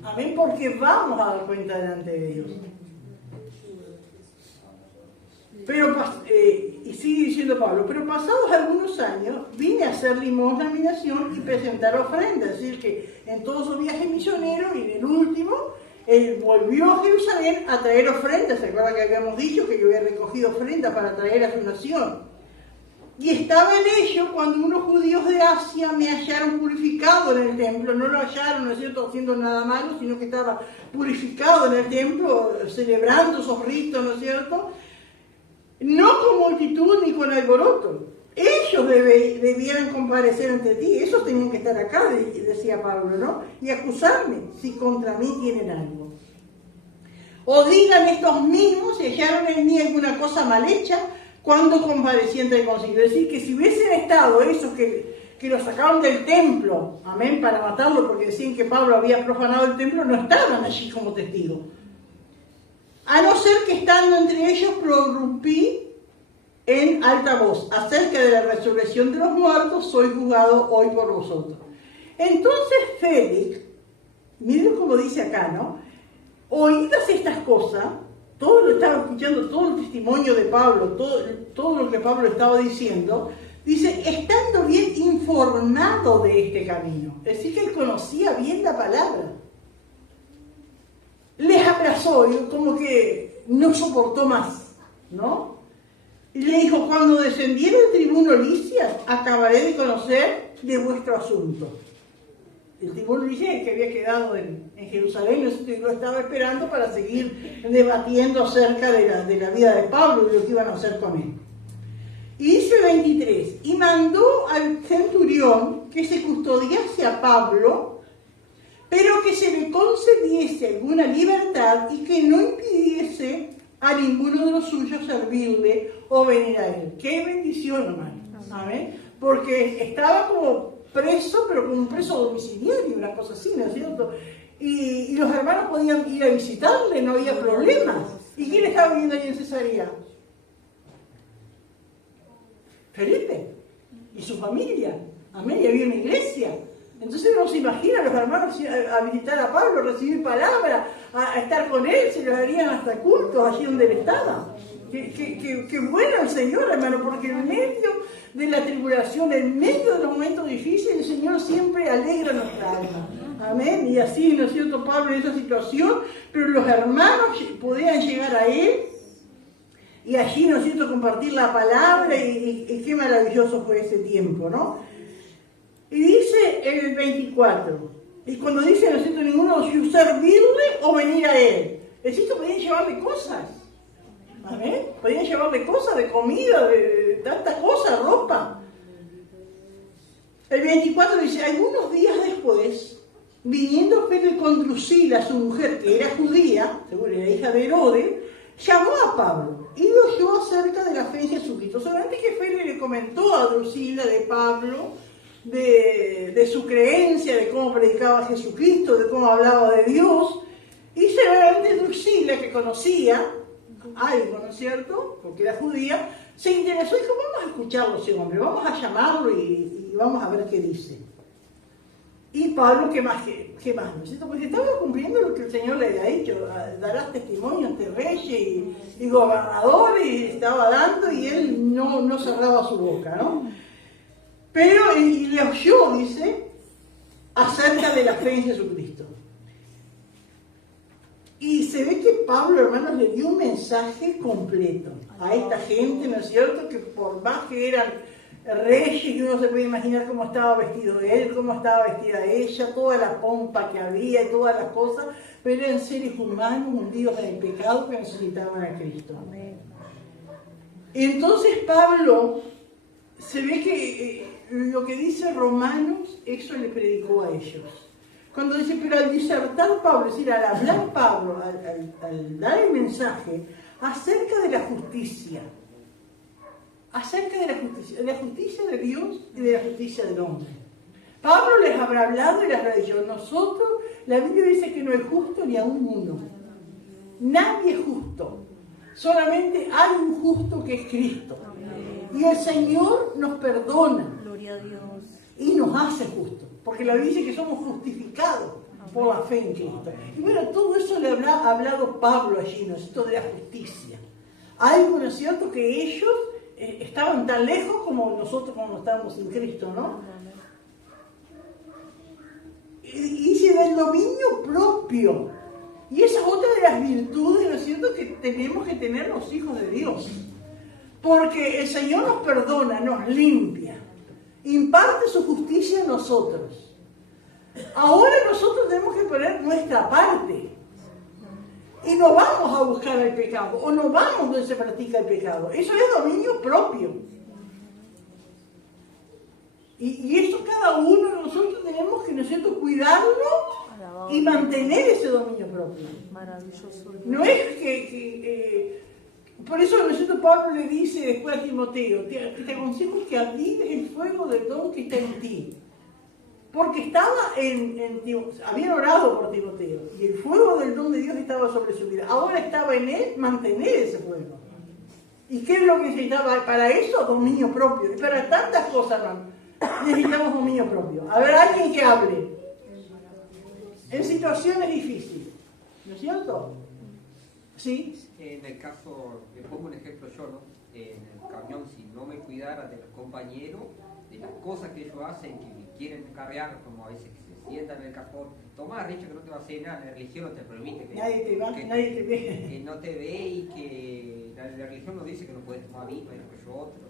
Amén, porque vamos a dar cuenta delante de Dios. Pero, y sigue diciendo Pablo, pero pasados algunos años vine a hacer limosna a mi nación y presentar ofrendas. Es decir, que en todos sus viajes misioneros y en el último, él volvió a Jerusalén a traer ofrendas. ¿Se acuerdan que habíamos dicho que yo había recogido ofrendas para traer a su nación? Y estaba en ello cuando unos judíos de Asia me hallaron purificado en el templo. No lo hallaron, ¿no es cierto?, haciendo nada malo, sino que estaba purificado en el templo, celebrando esos ritos, ¿no es cierto?, no con multitud ni con alboroto. Ellos debieran comparecer ante ti, esos tenían que estar acá, decía Pablo, ¿no? Y acusarme si contra mí tienen algo. O digan estos mismos si hallaron en mí alguna cosa mal hecha cuando comparecí ante el concilio. Es decir, que si hubiesen estado esos que lo sacaron del templo, amén, para matarlo, porque decían que Pablo había profanado el templo, no estaban allí como testigos. A no ser que estando entre ellos prorrumpí en alta voz acerca de la resurrección de los muertos, soy juzgado hoy por vosotros. Entonces Félix, miren cómo dice acá, ¿no? Oídas estas cosas, todo lo estaba escuchando, todo el testimonio de Pablo, todo lo que Pablo estaba diciendo, dice, estando bien informado de este camino. Es decir, que él conocía bien la palabra. Les abrazó y como que no soportó más, ¿no? Y le dijo, cuando descendiera el tribuno Lisias, acabaré de conocer de vuestro asunto. El tribuno Lisias que había quedado en Jerusalén, lo estaba esperando para seguir debatiendo acerca de la vida de Pablo y lo que iban a hacer con él. Y dice 23, y mandó al centurión que se custodiase a Pablo, pero que se le concediese alguna libertad y que no impidiese a ninguno de los suyos servirle o venir a él. ¡Qué bendición, hermano! ¿Saben? Porque estaba como preso, pero como un preso domiciliario, una cosa así, ¿no es cierto? Y los hermanos podían ir a visitarle, no había problemas. ¿Y quién estaba viviendo ahí en Cesarea? Felipe y su familia. Amén, y había una iglesia. Entonces uno se imagina a los hermanos a visitar a Pablo, a recibir palabra, a estar con él, se le darían hasta cultos allí donde él estaba. Qué bueno el Señor, hermano, porque en medio de la tribulación, en medio de los momentos difíciles, el Señor siempre alegra nuestra alma. Amén. Y así, ¿no es cierto, Pablo en esa situación? Pero los hermanos podían llegar a él y allí, ¿no es cierto?, compartir la palabra y qué maravilloso fue ese tiempo, ¿no? Y dice el 24, y cuando dice, ¿no es cierto?, ninguno de servirle o venir a él. Es decir, que podían llevarle cosas. ¿Amén? Podían llevarle cosas de comida, de tantas cosas, ropa. El 24 dice, algunos días después, viniendo Félix con Drusila, su mujer, que era judía, seguro era hija de Herodes, llamó a Pablo y lo oyó acerca de la fe en Jesucristo. Solamente que Félix le comentó a Drusila de Pablo, de su creencia, de cómo predicaba Jesucristo, de cómo hablaba de Dios, y seguramente Drusila, que conocía algo, ¿no es cierto?, porque era judía, se interesó y dijo, vamos a escucharlo ese hombre, vamos a llamarlo y vamos a ver qué dice. Y Pablo, ¿qué más? ¿No es cierto? Pues estaba cumpliendo lo que el Señor le había dicho, darás testimonio ante reyes y gobernadores, y estaba dando, y él no cerraba su boca, ¿no? Pero y le oyó, dice, acerca de la fe en Jesucristo. Y se ve que Pablo, hermanos, le dio un mensaje completo a esta gente, ¿no es cierto?, que por más que eran reyes, que uno se puede imaginar cómo estaba vestido él, cómo estaba vestida ella, toda la pompa que había y todas las cosas, pero eran seres humanos hundidos en el pecado que necesitaban a Cristo. Entonces Pablo, se ve que lo que dice Romanos, eso le predicó a ellos. Cuando dice, pero al disertar Pablo, es decir, al hablar Pablo, al dar el mensaje acerca de la justicia, de la justicia de Dios y de la justicia del hombre. Pablo les habrá hablado y les habrá dicho, nosotros, la Biblia dice que no es justo ni aún uno. Nadie es justo. Solamente hay un justo que es Cristo. Y el Señor nos perdona. Gloria a Dios. Y nos hace justos. Porque la Biblia dice que somos justificados por la fe en Cristo. Y bueno, todo eso le habrá hablado Pablo allí, ¿no es cierto?, de la justicia. Algo, ¿no es cierto?, que ellos estaban tan lejos como nosotros cuando estábamos en Cristo, ¿no? Y dice del dominio propio. Y esa es otra de las virtudes, ¿no es cierto?, que tenemos que tener los hijos de Dios. Porque el Señor nos perdona, nos limpia, imparte su justicia a nosotros. Ahora nosotros tenemos que poner nuestra parte. y no vamos a buscar el pecado, o no vamos donde se practica el pecado. Eso es dominio propio. Y eso cada uno de nosotros tenemos que, ¿no es cierto?, cuidarlo y mantener ese dominio propio. Maravilloso. No es por eso, ¿no es cierto?, Pablo le dice después a Timoteo, te aconsejo que avives el fuego del don que está en ti. Porque estaba habían orado por Timoteo, y el fuego del don de Dios estaba sobre su vida. Ahora estaba en él mantener ese fuego. ¿Y qué es lo que necesitaba para eso? Dominio propio. Y para tantas cosas, hermano, necesitamos dominio propio. A ver, alguien que hable en situaciones difíciles, ¿no es cierto? ¿Sí? En el caso, le pongo un ejemplo yo, ¿no? En el camión, si no me cuidara del compañero, de las cosas que ellos hacen, que me quieren cargar, como a veces que se sientan en el cajón, tomás, Richo, que no te va a hacer nada, la religión no te permite que Nadie te ve. que no te ve y que la religión nos dice que no puedes tomar vino, esto, que yo otro.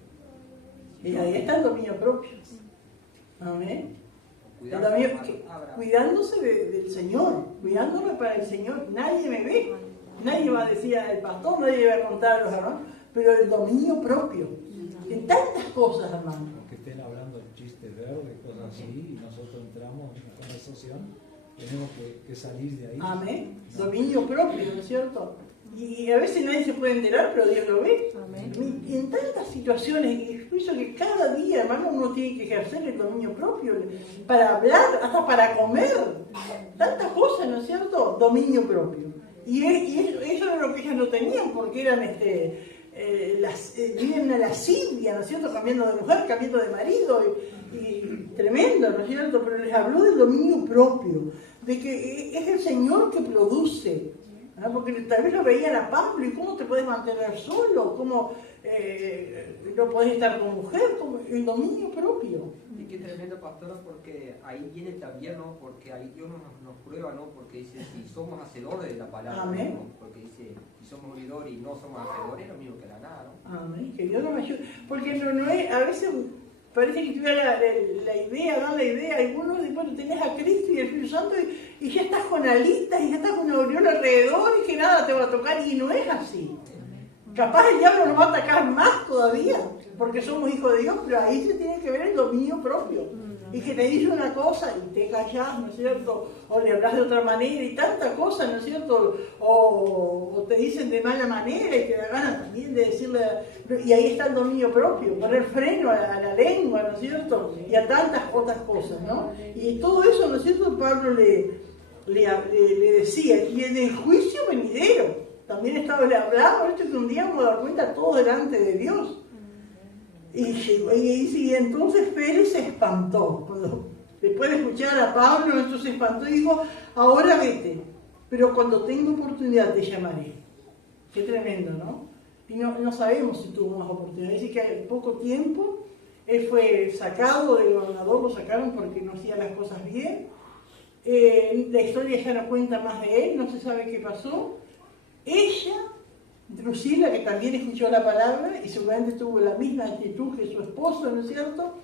Y ahí está el dominio propio. Amén. Cuidándose del Señor, cuidándome para el Señor. Nadie me ve, nadie va a decir al pastor, nadie va a contar a los hermanos, pero el dominio propio. En tantas cosas, hermano. Que estén hablando chistes verdes, cosas así, y nosotros entramos en una conversación, tenemos que salir de ahí. Amén. Dominio propio, ¿no es cierto? Y a veces nadie se puede enterar, pero Dios lo ve. Amén. Y en tantas situaciones, y pienso que cada día, hermano, uno tiene que ejercer el dominio propio para hablar, hasta para comer. Tantas cosas, ¿no es cierto? Dominio propio. Y eso era lo que ellos no tenían, porque eran viven una lascivia, ¿no es cierto? Cambiando de mujer, cambiando de marido, y tremendo, ¿no es cierto? Pero les habló del dominio propio, de que es el Señor que produce. ¿No? Porque tal vez lo veían a Pablo, y cómo te puedes mantener solo, cómo no podés estar con mujer, como el dominio propio. Y qué tremendo, pastora, porque ahí viene también, ¿no? Porque ahí Dios nos prueba, ¿no? Porque dice, si somos hacedores de la palabra, Amén. ¿no? Porque dice, si somos oidores y no somos hacedores, es lo mismo que la nada, ¿no? Amén. Que Dios nos ayude. Porque no es, a veces parece que tuviera la idea, dan la idea, algunos después tenés a Cristo y el Espíritu Santo y ya estás con alitas y ya estás con una aureola alrededor y que nada te va a tocar, y no es así. Capaz el diablo nos va a atacar más todavía, porque somos hijos de Dios, pero ahí se tiene que ver el dominio propio. Y que te dice una cosa y te callás, ¿no es cierto? O le hablas de otra manera y tanta cosa, ¿no es cierto? O te dicen de mala manera y te da ganas también de decirle. Y ahí está el dominio propio, poner freno a la lengua, ¿no es cierto? Y a tantas otras cosas, ¿no? Y todo eso, ¿no es cierto? Pablo le decía, y en el juicio venidero, también le hablaba, esto que un día vamos a dar cuenta todos delante de Dios. Y entonces Félix se espantó. Después de escuchar a Pablo, entonces se espantó y dijo, ahora vete, pero cuando tenga oportunidad te llamaré. Qué tremendo, ¿no? Y no sabemos si tuvo más oportunidades. Dice que en poco tiempo él fue sacado del gobernador, lo sacaron porque no hacía las cosas bien. La historia ya no cuenta más de él, no se sabe qué pasó. Ella, Drusila, que también escuchó la palabra y seguramente tuvo la misma actitud que su esposo, ¿no es cierto?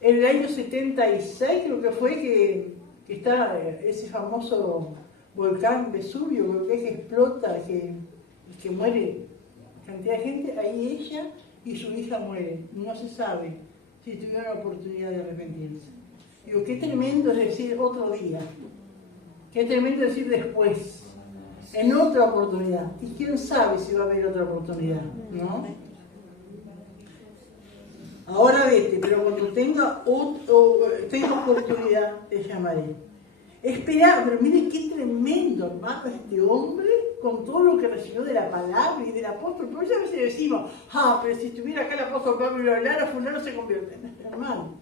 En el año 76 creo que fue que está ese famoso volcán Vesubio, creo que explota, que muere cantidad de gente, ahí ella y su hija mueren. No se sabe si tuvieron la oportunidad de arrepentirse. Digo, qué tremendo es decir otro día, qué tremendo es decir después, en otra oportunidad. Y quién sabe si va a haber otra oportunidad, ¿no? Ahora vete, pero cuando tenga oportunidad te llamaré. Esperar, pero miren qué tremendo, hermano, este hombre, con todo lo que recibió de la palabra y del apóstol. Por eso a veces decimos, pero si estuviera acá el apóstol Pablo y lo hablara, fulano se convierte en este hermano.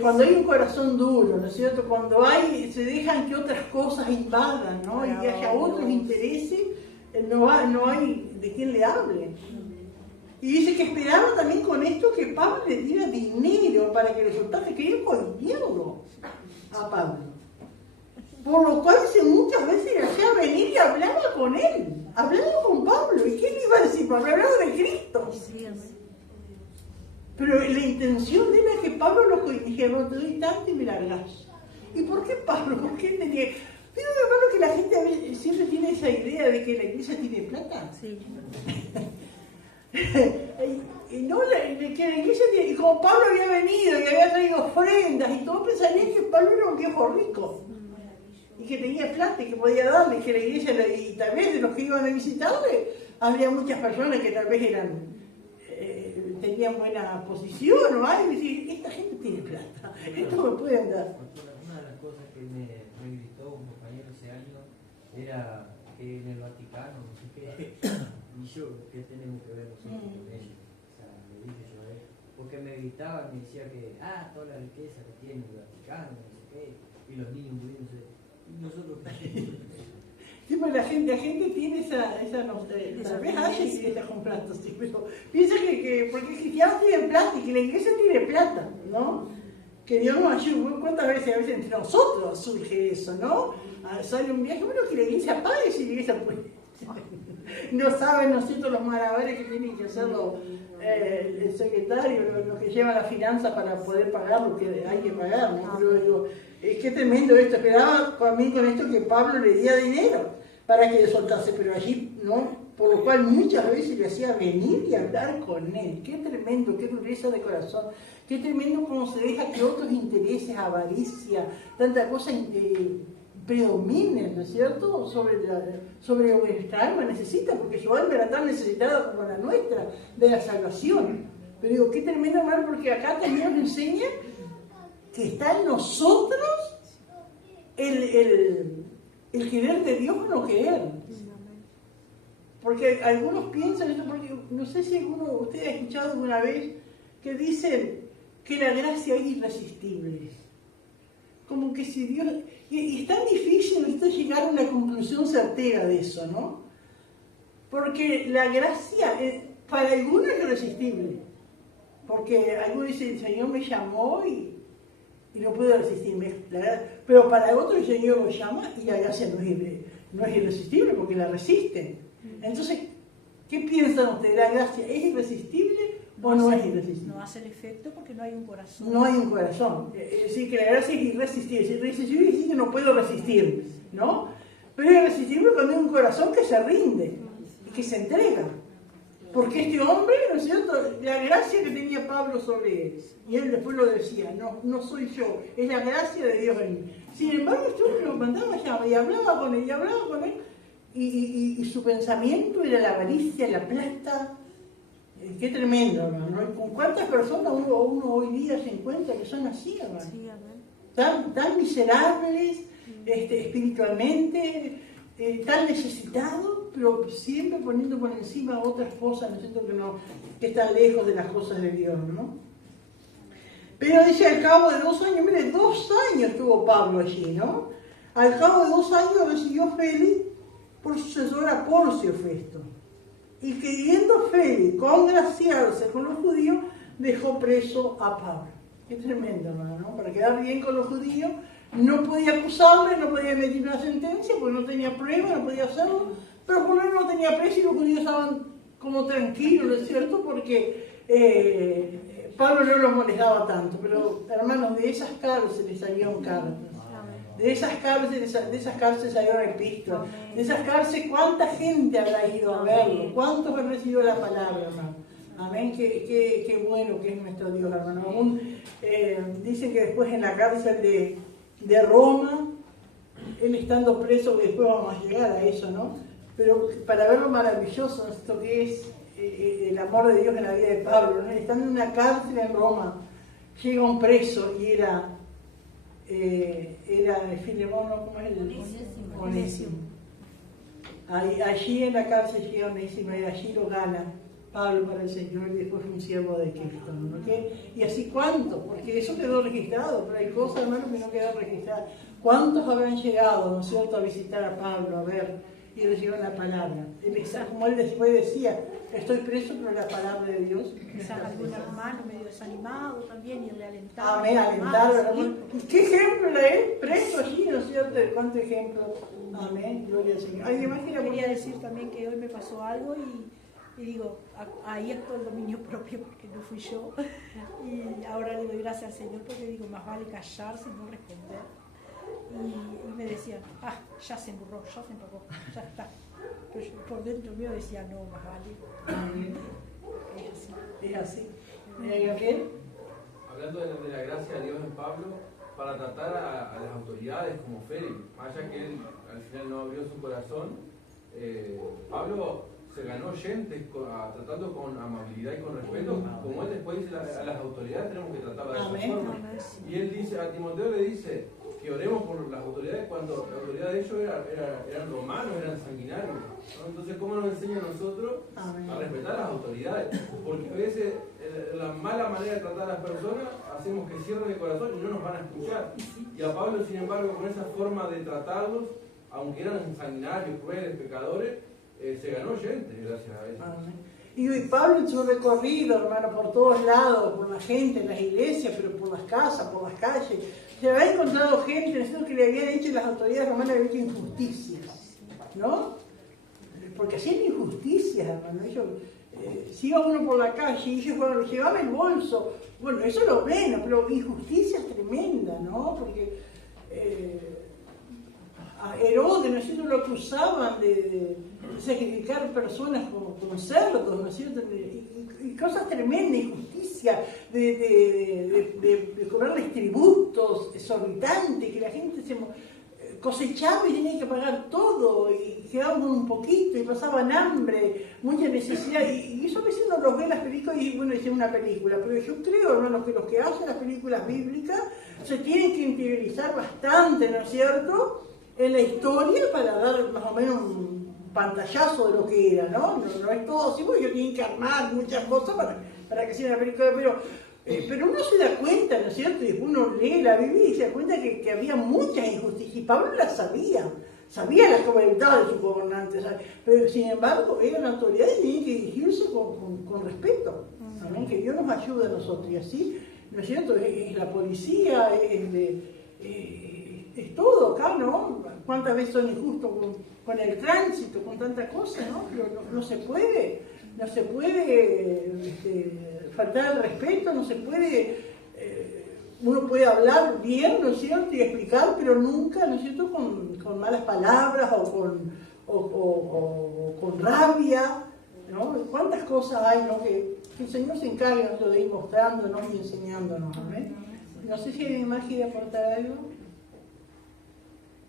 Cuando hay un corazón duro, ¿no es cierto? Cuando se dejan que otras cosas invadan, ¿no? Y que haya otros intereses, no hay de quién le hable. Y dice que esperaba también con esto que Pablo le diera dinero para que le soltase, quería colgarlo a Pablo. Por lo cual muchas veces le hacía venir y hablaba con él, hablaba con Pablo. ¿Y qué le iba a decir? Pablo hablaba de Cristo. Pero la intención de él es que Pablo dijera, te doy tanto y me largas. ¿Y por qué Pablo? ¿Por qué tenía? Pero hermano que la gente a veces siempre tiene esa idea de que la iglesia tiene plata. Sí. Y no, que la iglesia tiene, y como Pablo había venido y había traído ofrendas y todos pensarían que Pablo era un viejo rico y que tenía plata y que podía darle, y que la iglesia, y tal vez de los que iban a visitarle, habría muchas personas que tal vez tenían buena posición o algo, y decir, esta gente tiene plata, esto me pueden dar. Una de las cosas que me gritó un compañero ese año era que en el Vaticano, no sé qué, y yo, ¿qué tenemos que ver nosotros con ellos? O sea, le dije yo a él, porque me gritaba, me decía que, toda la riqueza que tiene el Vaticano, no sé qué, y los niños muriéndose, y nosotros Sí, pues la gente tiene esa no sé, tal vez haya iglesia con plata, sí, pero piensa que porque los cristianos tienen plata y que la iglesia tiene plata, ¿no? Que Dios nos ayude. ¿Cuántas veces a veces entre nosotros surge eso, no? Sale un viaje, bueno, que la iglesia pague si la iglesia puede. No saben, ¿no es cierto?, los malabares que tienen que hacerlo el secretario, los que llevan la finanza para poder pagar lo que hay que pagar, ¿no? Pero digo, qué tremendo esto. Esperaba a mí con esto que Pablo le diera dinero para que le soltase, pero allí, ¿no? Por lo cual muchas veces le hacía venir y hablar con él. Qué tremendo, qué dureza de corazón. Qué tremendo cómo se deja que otros intereses, avaricia, tanta cosa predominen, ¿no es cierto?, sobre lo que nuestra alma necesita, porque su alma era tan necesitada como la nuestra, de la salvación. Pero digo, qué tremendo, hermano, porque acá también nos enseña que está en nosotros el querer de Dios o no querer. Porque algunos piensan esto, porque no sé si alguno de ustedes ha escuchado alguna vez que dicen que la gracia es irresistible. Como que si Dios... Y es tan difícil llegar a una conclusión certera de eso, ¿no? Porque la gracia para algunos es irresistible. Porque algunos dicen, el Señor me llamó y no puedo resistirme. Pero para otros el Señor lo llama y la gracia no es irresistible porque la resisten. Entonces, ¿qué piensan ustedes? ¿La gracia es irresistible o no es irresistible? No hace el efecto porque no hay un corazón. No hay un corazón. Es decir, que la gracia es irresistible. Si es irresistible, es decir que no puedo resistir, ¿no? Pero es irresistible cuando hay un corazón que se rinde y que se entrega. Porque este hombre, ¿no es cierto?, la gracia que tenía Pablo sobre él, y él después lo decía, no soy yo, es la gracia de Dios en mí. Sin embargo, este hombre lo mandaba allá y hablaba con él, y su pensamiento era la avaricia, la plata. Qué tremendo, hermano. ¿Con cuántas personas uno hoy día se encuentra que son así, hermano? Sí, tan miserables, espiritualmente, tan necesitados, pero siempre poniendo por encima otras cosas, ¿no es cierto?, que están lejos de las cosas de Dios, ¿no? Pero dice, al cabo de 2 años, mire, 2 años estuvo Pablo allí, ¿no? Al cabo de 2 años recibió Félix por sucesor a Porcio Festo. Y queriendo Félix congraciarse con los judíos, dejó preso a Pablo. Qué tremendo, hermano, ¿no? Para quedar bien con los judíos, no podía acusarle, no podía emitir una sentencia, porque no tenía prueba, no podía hacerlo, pero por lo menos no tenía preso y los judíos estaban como tranquilos, ¿no es cierto?, porque Pablo no los molestaba tanto. Pero, hermanos, de esas cárceles salieron cartas. De esas cárceles salieron epístolas. De esas cárceles, ¿cuánta gente habrá ido a verlo? ¿Cuántos han recibido la palabra, hermano? Amén, qué bueno que es nuestro Dios, hermano. Aún dicen que después en la cárcel de Roma, él estando preso, que después vamos a llegar a eso, ¿no? Pero para ver lo maravilloso, esto que es el amor de Dios en la vida de Pablo, ¿no? Estando en una cárcel en Roma, llega un preso y era Filemón, ¿no? ¿Cómo es el? Onésimo. Allí en la cárcel llega Onésimo y allí lo gana Pablo para el Señor y después fue un siervo de Cristo, ¿no? Y así cuánto, porque eso quedó registrado, pero hay cosas, hermanos, que no quedan registradas. ¿Cuántos habrán llegado, ¿no es cierto?, a visitar a Pablo, a ver y recibir la palabra? Como él después decía, estoy preso, pero la palabra de Dios. Quizás algún hermano medio desanimado también y le alentaba. Amén, alentarlo. ¿Qué ejemplo era él? Preso allí, ¿no es cierto? ¿Cuánto ejemplo? Amén, gloria al Señor. Ay, quería decir también que hoy me pasó algo y digo, ahí actuó el dominio propio porque no fui yo. Y ahora le doy gracias al Señor porque digo, más vale callarse y no responder. y me decían, ya se emburró, ya se empapó, ya está. Pero yo por dentro mío decía, no, más vale. Es así. Gabriel. Hablando de la gracia de Dios en Pablo, para tratar a las autoridades como Félix, más allá que él al final no abrió su corazón, Pablo se ganó oyentes tratando con amabilidad y con respeto, como él después dice a las autoridades tenemos que tratarlas de esa forma. Y él dice, a Timoteo le dice que oremos por las autoridades cuando la autoridad de ellos eran romanos, eran sanguinarios, ¿no? Entonces, ¿cómo nos enseña a nosotros a respetar a las autoridades? Porque a veces la mala manera de tratar a las personas hacemos que cierren el corazón y no nos van a escuchar. Y a Pablo, sin embargo, con esa forma de tratarlos, aunque eran sanguinarios, crueles, pecadores, se ganó gente gracias a eso. Y Pablo en su recorrido, hermano, por todos lados, por la gente, en las iglesias, pero por las casas, por las calles, se había encontrado gente diciendo que le habían hecho las autoridades romanas, habían hecho injusticias, ¿no? Porque hacían injusticias, hermano. Ellos, si iba uno por la calle y ellos llevaba el bolso, bueno, eso es lo menos, pero injusticias tremendas, ¿no? Porque a Herodes, ¿no es cierto?, lo acusaban de sacrificar personas como cerdos, ¿no es cierto?, y cosas tremendas, injusticia, de cobrarles tributos exorbitantes, que la gente se cosechaba y tenía que pagar todo, y quedaban con un poquito, y pasaban hambre, mucha necesidad, y eso a veces uno los ve en las películas, y bueno, es una película, pero yo creo, hermanos, que los que hacen las películas bíblicas se tienen que interiorizar bastante, ¿no es cierto?, en la historia para dar más o menos un pantallazo de lo que era, ¿no? No es todo así, porque ellos tienen que armar muchas cosas para que sea una película, pero uno se da cuenta, ¿no es cierto? Y después uno lee la Biblia y se da cuenta que había muchas injusticias, y Pablo las sabía las crueldades de sus gobernantes, ¿sabes? Pero sin embargo eran autoridades y tenían que dirigirse con respeto, ¿no? Que Dios nos ayude a nosotros, y así, ¿no es cierto? Es la policía, es todo acá, ¿no? ¿Cuántas veces son injustos con el tránsito, con tanta cosa, ¿no? Pero no se puede faltar el respeto, no se puede, uno puede hablar bien, ¿no es cierto?, y explicar, pero nunca, ¿no es cierto?, con malas palabras o con rabia, ¿no? ¿Cuántas cosas hay, ¿no?, que el Señor se encarga de ir mostrándonos y enseñándonos, ¿no? No sé si alguien más quiere aportar algo.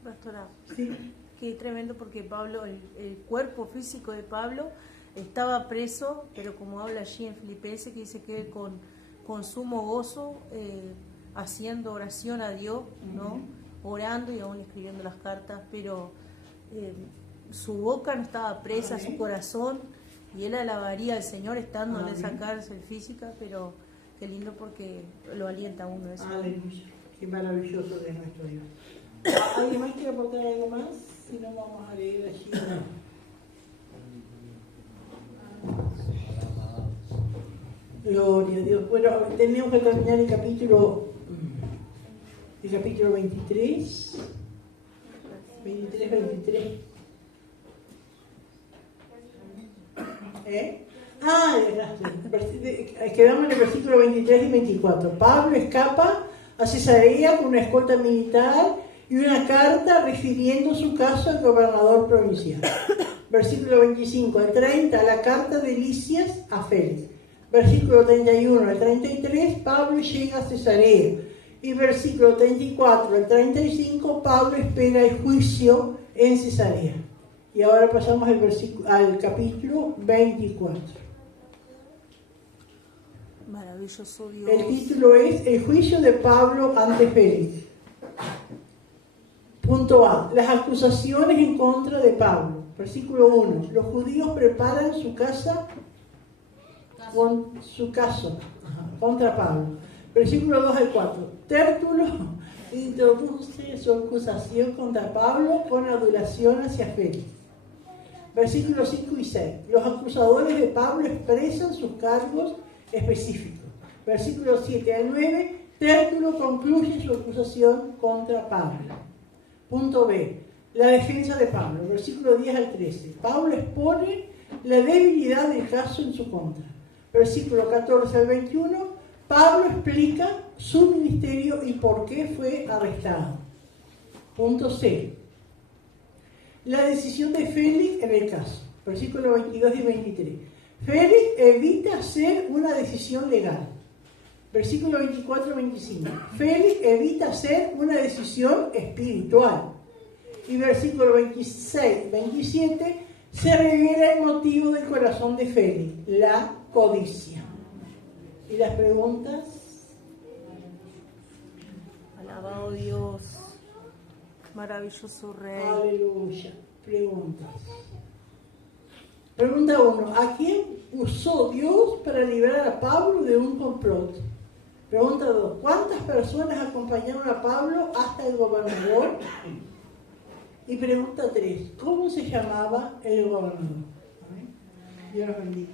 Pastora, Sí. qué tremendo, porque Pablo, el cuerpo físico de Pablo estaba preso, pero como habla allí en Filipenses, que dice que con sumo gozo, haciendo oración a Dios, ¿no? Orando y aún escribiendo las cartas, pero su boca no estaba presa, su corazón, y él alabaría al Señor estando en esa cárcel física, pero qué lindo porque lo alienta a uno eso. Aleluya, qué maravilloso es nuestro Dios. ¿Alguien más quiere aportar algo más? Si no, vamos a leer allí. Gloria a Dios. Bueno, tenemos que terminar el capítulo 23. 23. Quedamos en el versículo 23 y 24. Pablo escapa a Cesarea con una escolta militar y una carta refiriendo su caso al gobernador provincial. Versículo 25 al 30, la carta de Lisias a Félix. Versículo 31 al 33, Pablo llega a Cesarea. Y versículo 34 al 35, Pablo espera el juicio en Cesarea. Y ahora pasamos al capítulo 24. Maravilloso Dios. El título es El juicio de Pablo ante Félix. Punto A. Las acusaciones en contra de Pablo. Versículo 1. Los judíos preparan su caso contra Pablo. Versículo 2 al 4. Tértulo introduce su acusación contra Pablo con adulación hacia Félix. Versículos 5 y 6. Los acusadores de Pablo expresan sus cargos específicos. Versículos 7 al 9. Tértulo concluye su acusación contra Pablo. Punto B. La defensa de Pablo. Versículo 10 al 13. Pablo expone la debilidad del caso en su contra. Versículo 14 al 21. Pablo explica su ministerio y por qué fue arrestado. Punto C. La decisión de Félix en el caso. Versículos 22 y 23. Félix evita hacer una decisión legal. Versículo 24 y 25. Félix evita hacer una decisión espiritual. Y versículo 26 y 27 se revela el motivo del corazón de Félix, la codicia. ¿Y las preguntas? Alabado Dios, maravilloso Rey. Aleluya. Preguntas. Pregunta 1. ¿A quién usó Dios para liberar a Pablo de un complot? Pregunta 2. ¿Cuántas personas acompañaron a Pablo hasta el gobernador? Y pregunta 3. ¿Cómo se llamaba el gobernador? Amén. Dios los bendiga.